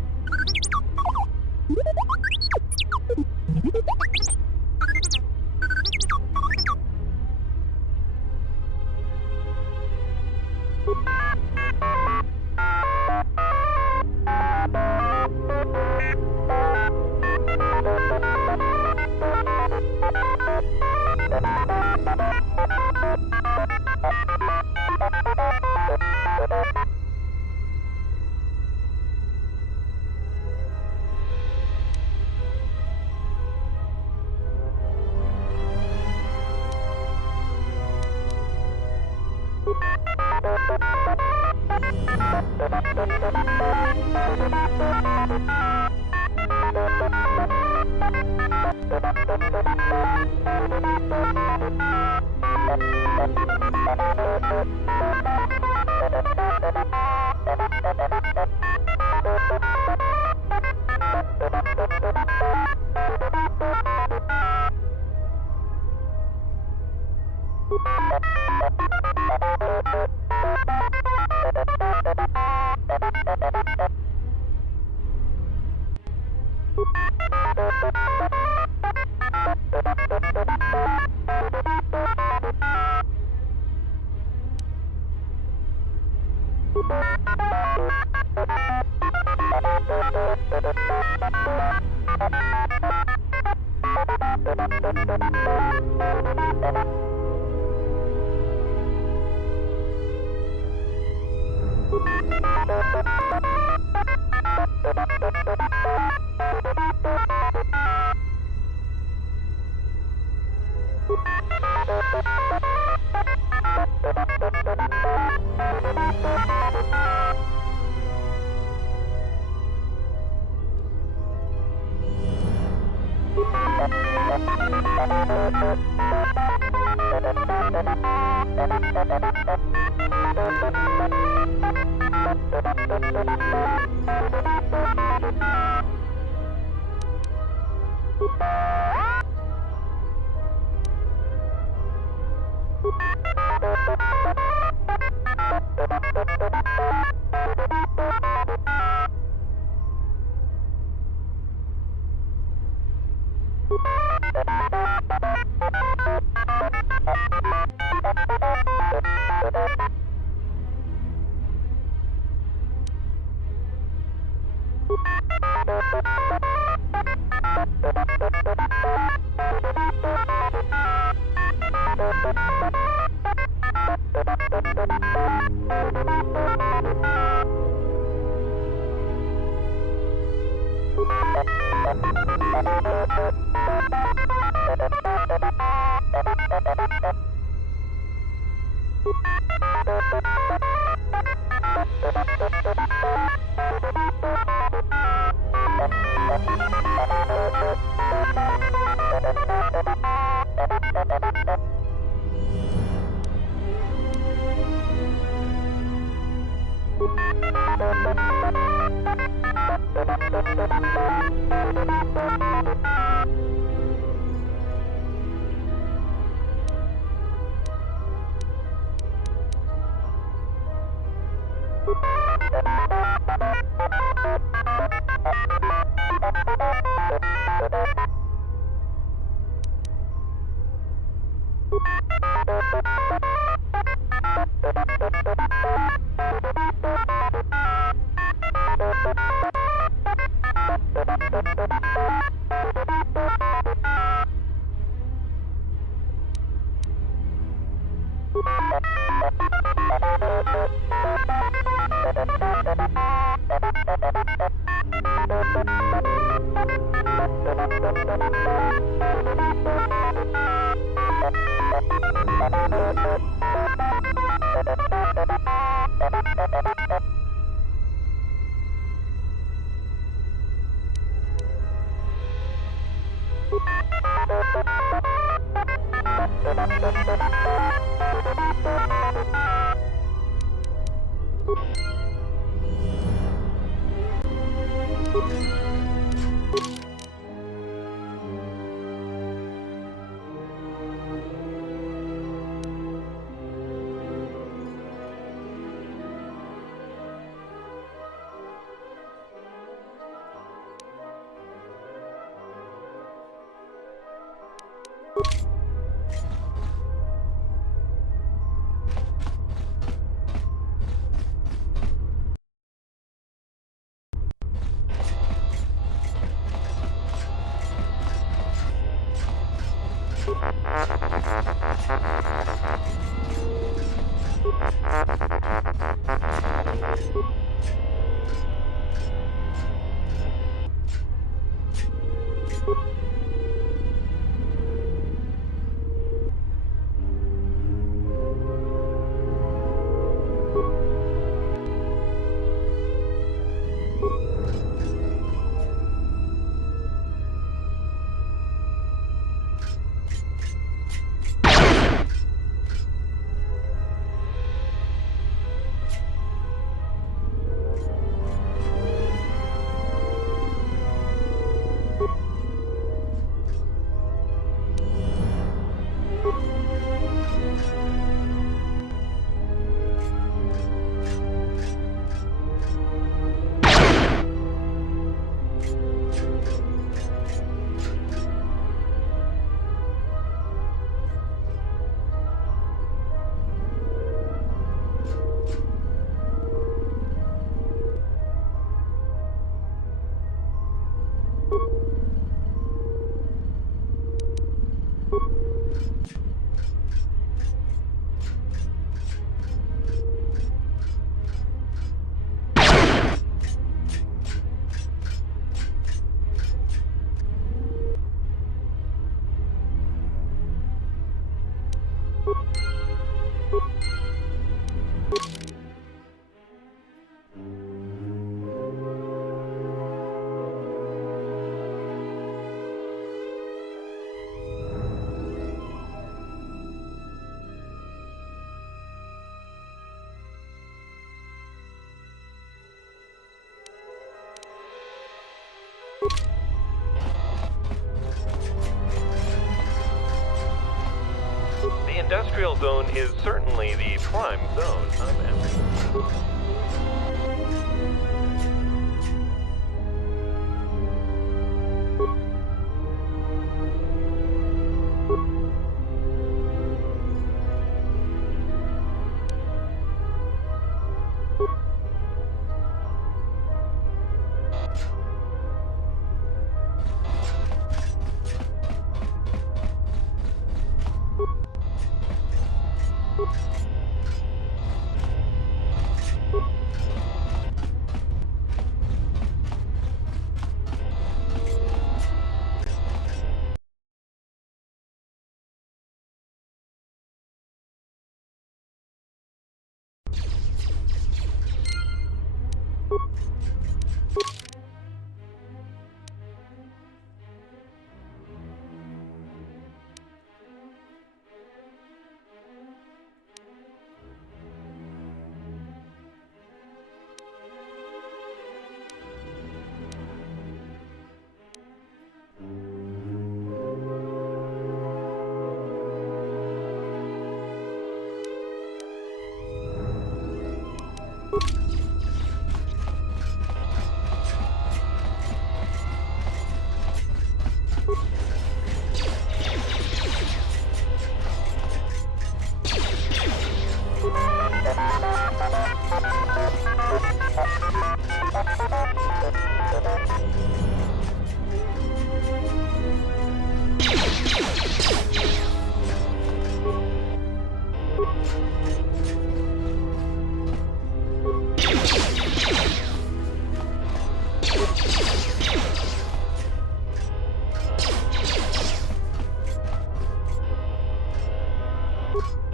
The industrial zone is certainly the prime zone of everything.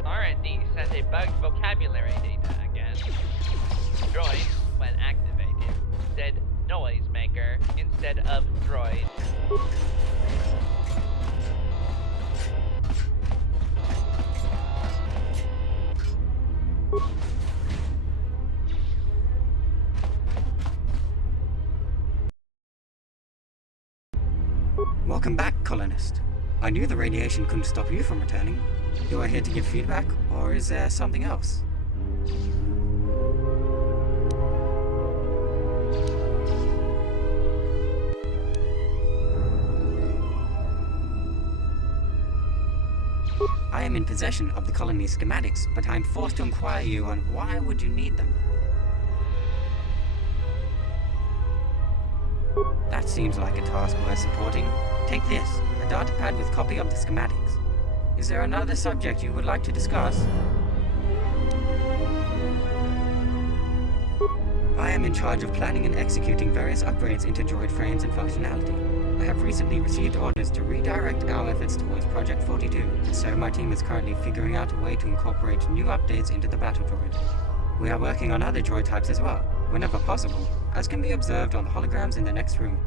R&D sent a bugged vocabulary data again. Droid, when activated, said noisemaker instead of droid. Welcome back, colonist. I knew the radiation couldn't stop you from returning. You are here to give feedback, or is there something else? I am in possession of the colony's schematics, but I am forced to inquire you on why would you need them. That seems like a task worth supporting. Take this, a data pad with copy of the schematics. Is there another subject you would like to discuss? I am in charge of planning and executing various upgrades into droid frames and functionality. I have recently received orders to redirect our efforts towards Project 42, and so my team is currently figuring out a way to incorporate new updates into the battle droid. We are working on other droid types as well, whenever possible, as can be observed on the holograms in the next room.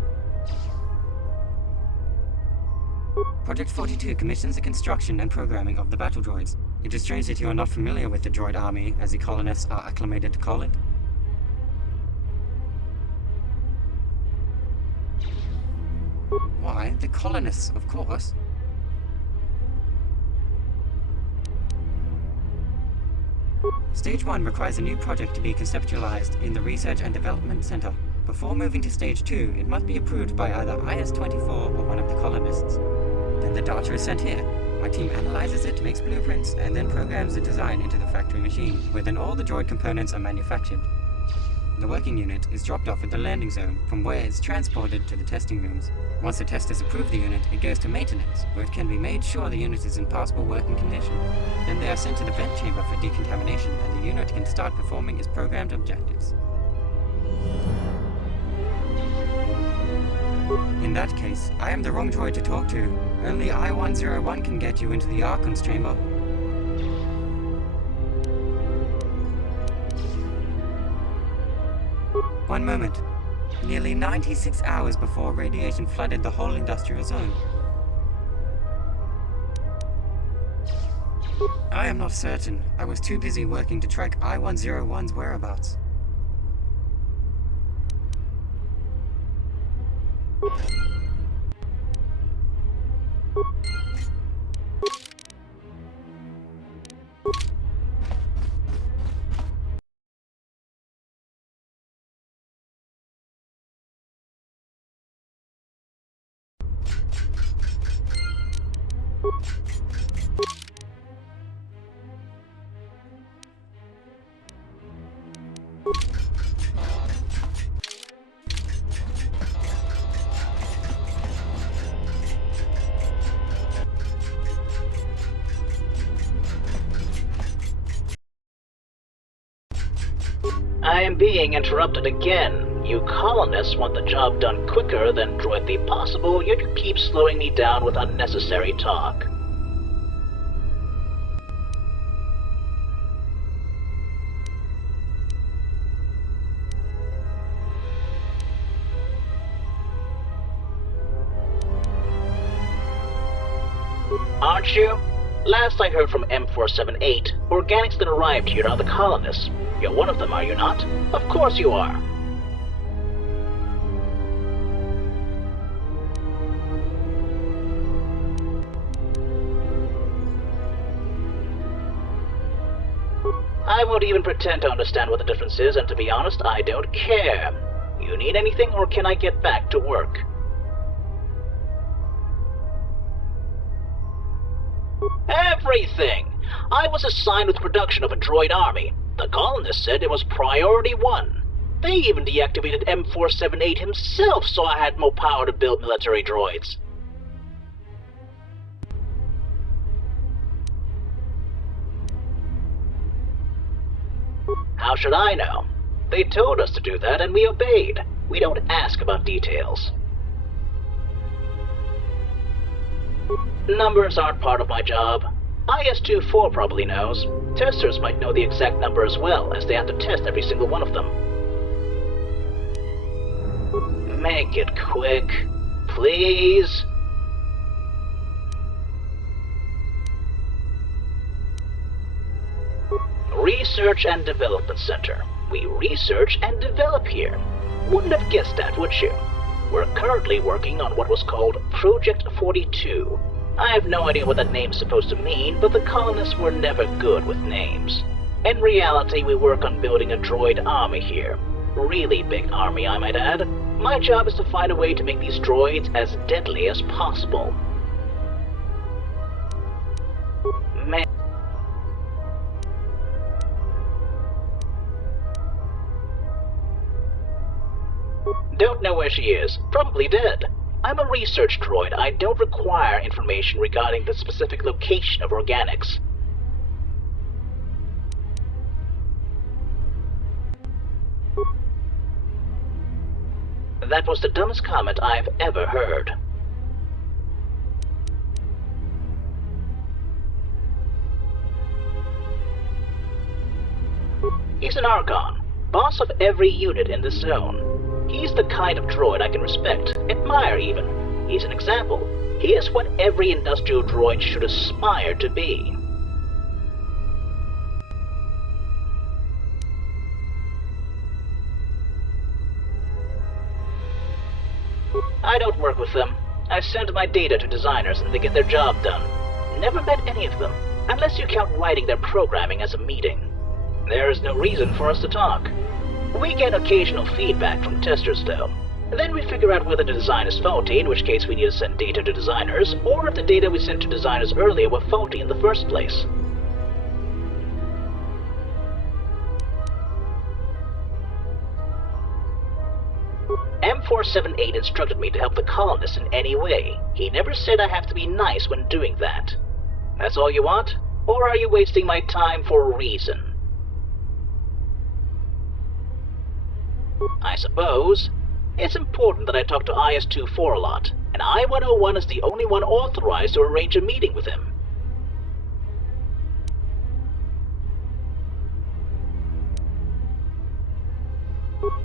Project 42 commissions the construction and programming of the battle droids. It is strange that you are not familiar with the droid army, as the colonists are acclimated to call it. Why, the colonists, of course. Stage 1 requires a new project to be conceptualized in the Research and Development Center. Before moving to Stage 2, it must be approved by either IS-24 or one of the colonists. Then the data is sent here. My team analyzes it, makes blueprints, and then programs the design into the factory machine, where then all the droid components are manufactured. The working unit is dropped off at the landing zone, from where it's transported to the testing rooms. Once the testers approve the unit, it goes to maintenance, where it can be made sure the unit is in passable working condition. Then they are sent to the vent chamber for decontamination, and the unit can start performing its programmed objectives. In that case, I am the wrong droid to talk to. Only I-101 can get you into the Archon's chamber. One moment. Nearly 96 hours before radiation flooded the whole industrial zone. I am not certain. I was too busy working to track I-101's whereabouts. I am being interrupted again. You colonists want the job done quicker than droidly possible, yet you keep slowing me down with unnecessary talk. Aren't you? Last I heard from M4-78, organics that arrived here are the colonists. You're one of them, are you not? Of course you are. I won't even pretend to understand what the difference is, and to be honest, I don't care. You need anything, or can I get back to work? Everything! I was assigned with production of a droid army. The colonists said it was priority 1. They even deactivated M4-78 himself so I had more power to build military droids. How should I know? They told us to do that and we obeyed. We don't ask about details. Numbers aren't part of my job. IS-24 probably knows. Testers might know the exact number as well, as they have to test every single one of them. Make it quick, please. Research and Development Center. We research and develop here. Wouldn't have guessed that, would you? We're currently working on what was called Project 42. I have no idea what that name's supposed to mean, but the colonists were never good with names. In reality, we work on building a droid army here. Really big army, I might add. My job is to find a way to make these droids as deadly as possible. Man. Don't know where she is. Probably dead. I'm a research droid. I don't require information regarding the specific location of organics. That was the dumbest comment I've ever heard. He's an Archon, boss of every unit in this zone. He's the kind of droid I can respect, admire even. He's an example. He is what every industrial droid should aspire to be. I don't work with them. I send my data to designers and they get their job done. Never met any of them, unless you count writing their programming as a meeting. There is no reason for us to talk. We get occasional feedback from testers though. Then we figure out whether the design is faulty, in which case we need to send data to designers, or if the data we sent to designers earlier were faulty in the first place. M4-78 instructed me to help the colonists in any way. He never said I have to be nice when doing that. That's all you want? Or are you wasting my time for a reason? I suppose. It's important that I talk to IS-24 a lot, and I-101 is the only one authorized to arrange a meeting with him.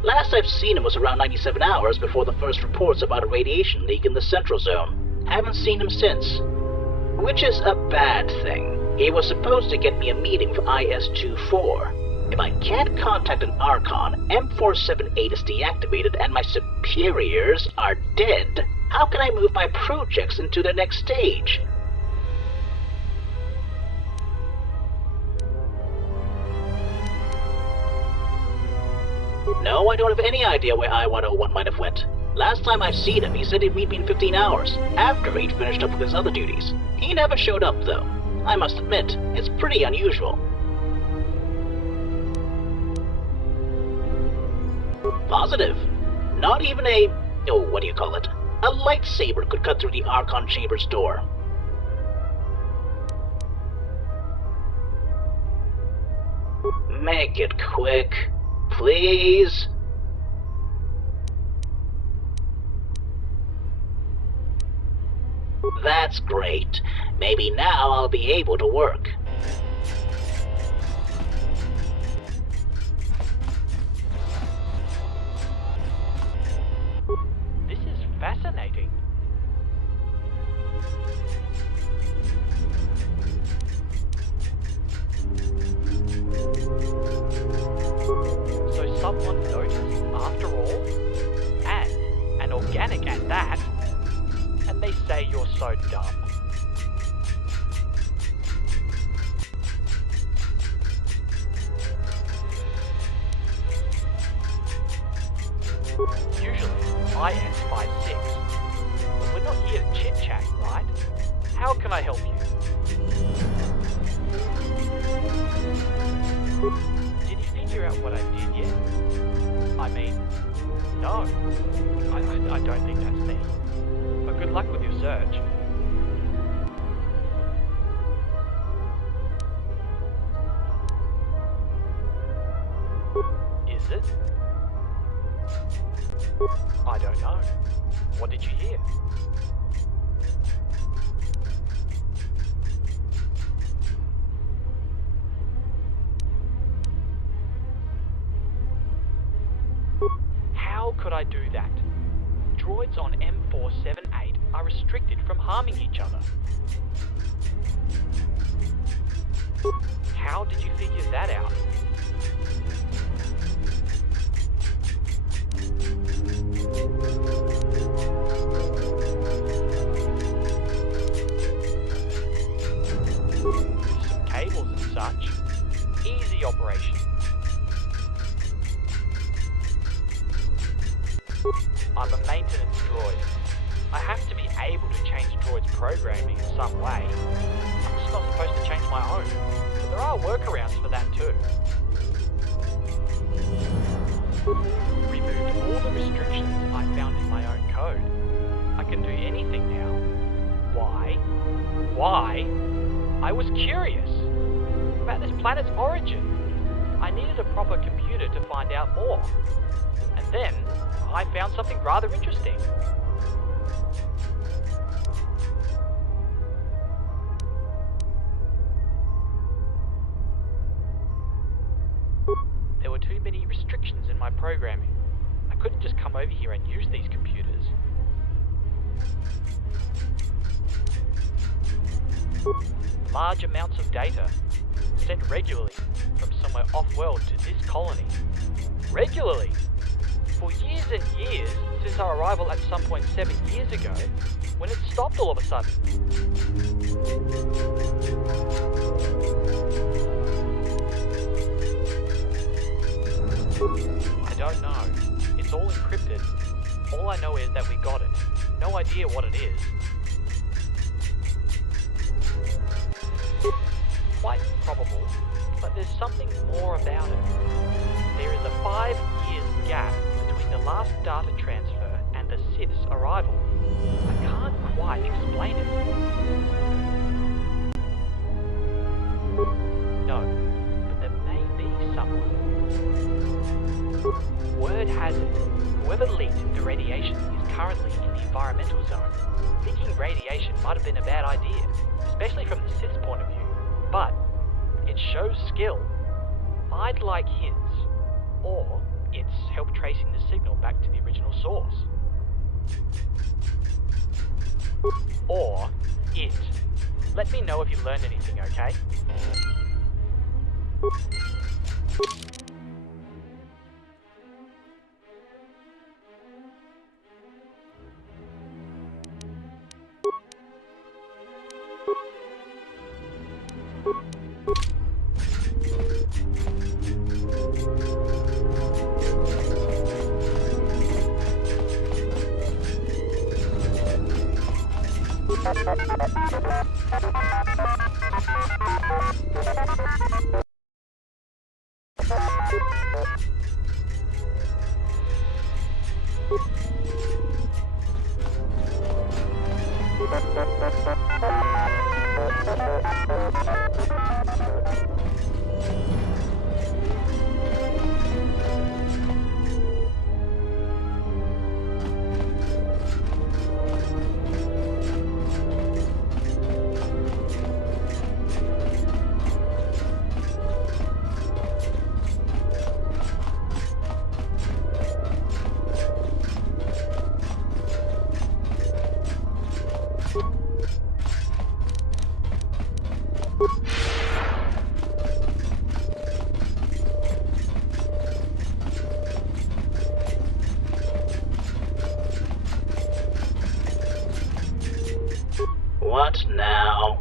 Last I've seen him was around 97 hours before the first reports about a radiation leak in the Central Zone. Haven't seen him since. Which is a bad thing. He was supposed to get me a meeting with IS-24. If I can't contact an Archon, M4-78 is deactivated and my superiors are dead, how can I move my projects into the next stage? No, I don't have any idea where I-101 might have went. Last time I've seen him, he said he'd meet me in 15 hours, after he'd finished up with his other duties. He never showed up, though. I must admit, it's pretty unusual. Positive. Not even a... oh, what do you call it? A lightsaber could cut through the Archon Chamber's door. Make it quick. Please? That's great. Maybe now I'll be able to work. This is fascinating. So someone noticed after all? And an organic at that? And they say you're so dumb. Usually, IS-56. But we're not here to chit-chat, right? How can I help you? Did you figure out what I did yet? I mean, no. I don't think that's me. But good luck with your search. Is it? I don't know. What did you hear? How could I do that? Droids on M4-78 are restricted from harming each other. How did you figure that out? Some cables and such. Easy operation. I'm a maintenance droid. I have to be able to change droids' programming in some way. I'm just not supposed to change my own. But there are workarounds for that too. Removed all the restrictions I found in my own code. I can do anything now. Why? Why? I was curious about this planet's origin. I needed a proper computer to find out more. And then I found something rather interesting. There were too many restrictions in my programming. I couldn't just come over here and use these computers. Large amounts of data, sent regularly from somewhere off-world to this colony. Regularly! For years and years, since our arrival at some point 7 years ago, when it stopped all of a sudden. I don't know. It's all encrypted. All I know is that we got it. No idea what it is. Quite probable, but there's something more about it. There is a 5 years gap between the last data transfer and the Sith's arrival. I can't quite explain it. No, but there may be someone. Word has it, whoever leaked the radiation is currently in the environmental zone. Leaking radiation might have been a bad idea, especially from the Sith's point of view, but it shows skill. I'd like his, or It's help tracing the signal back to the original source. Or it. Let me know if you learned anything, okay? What now?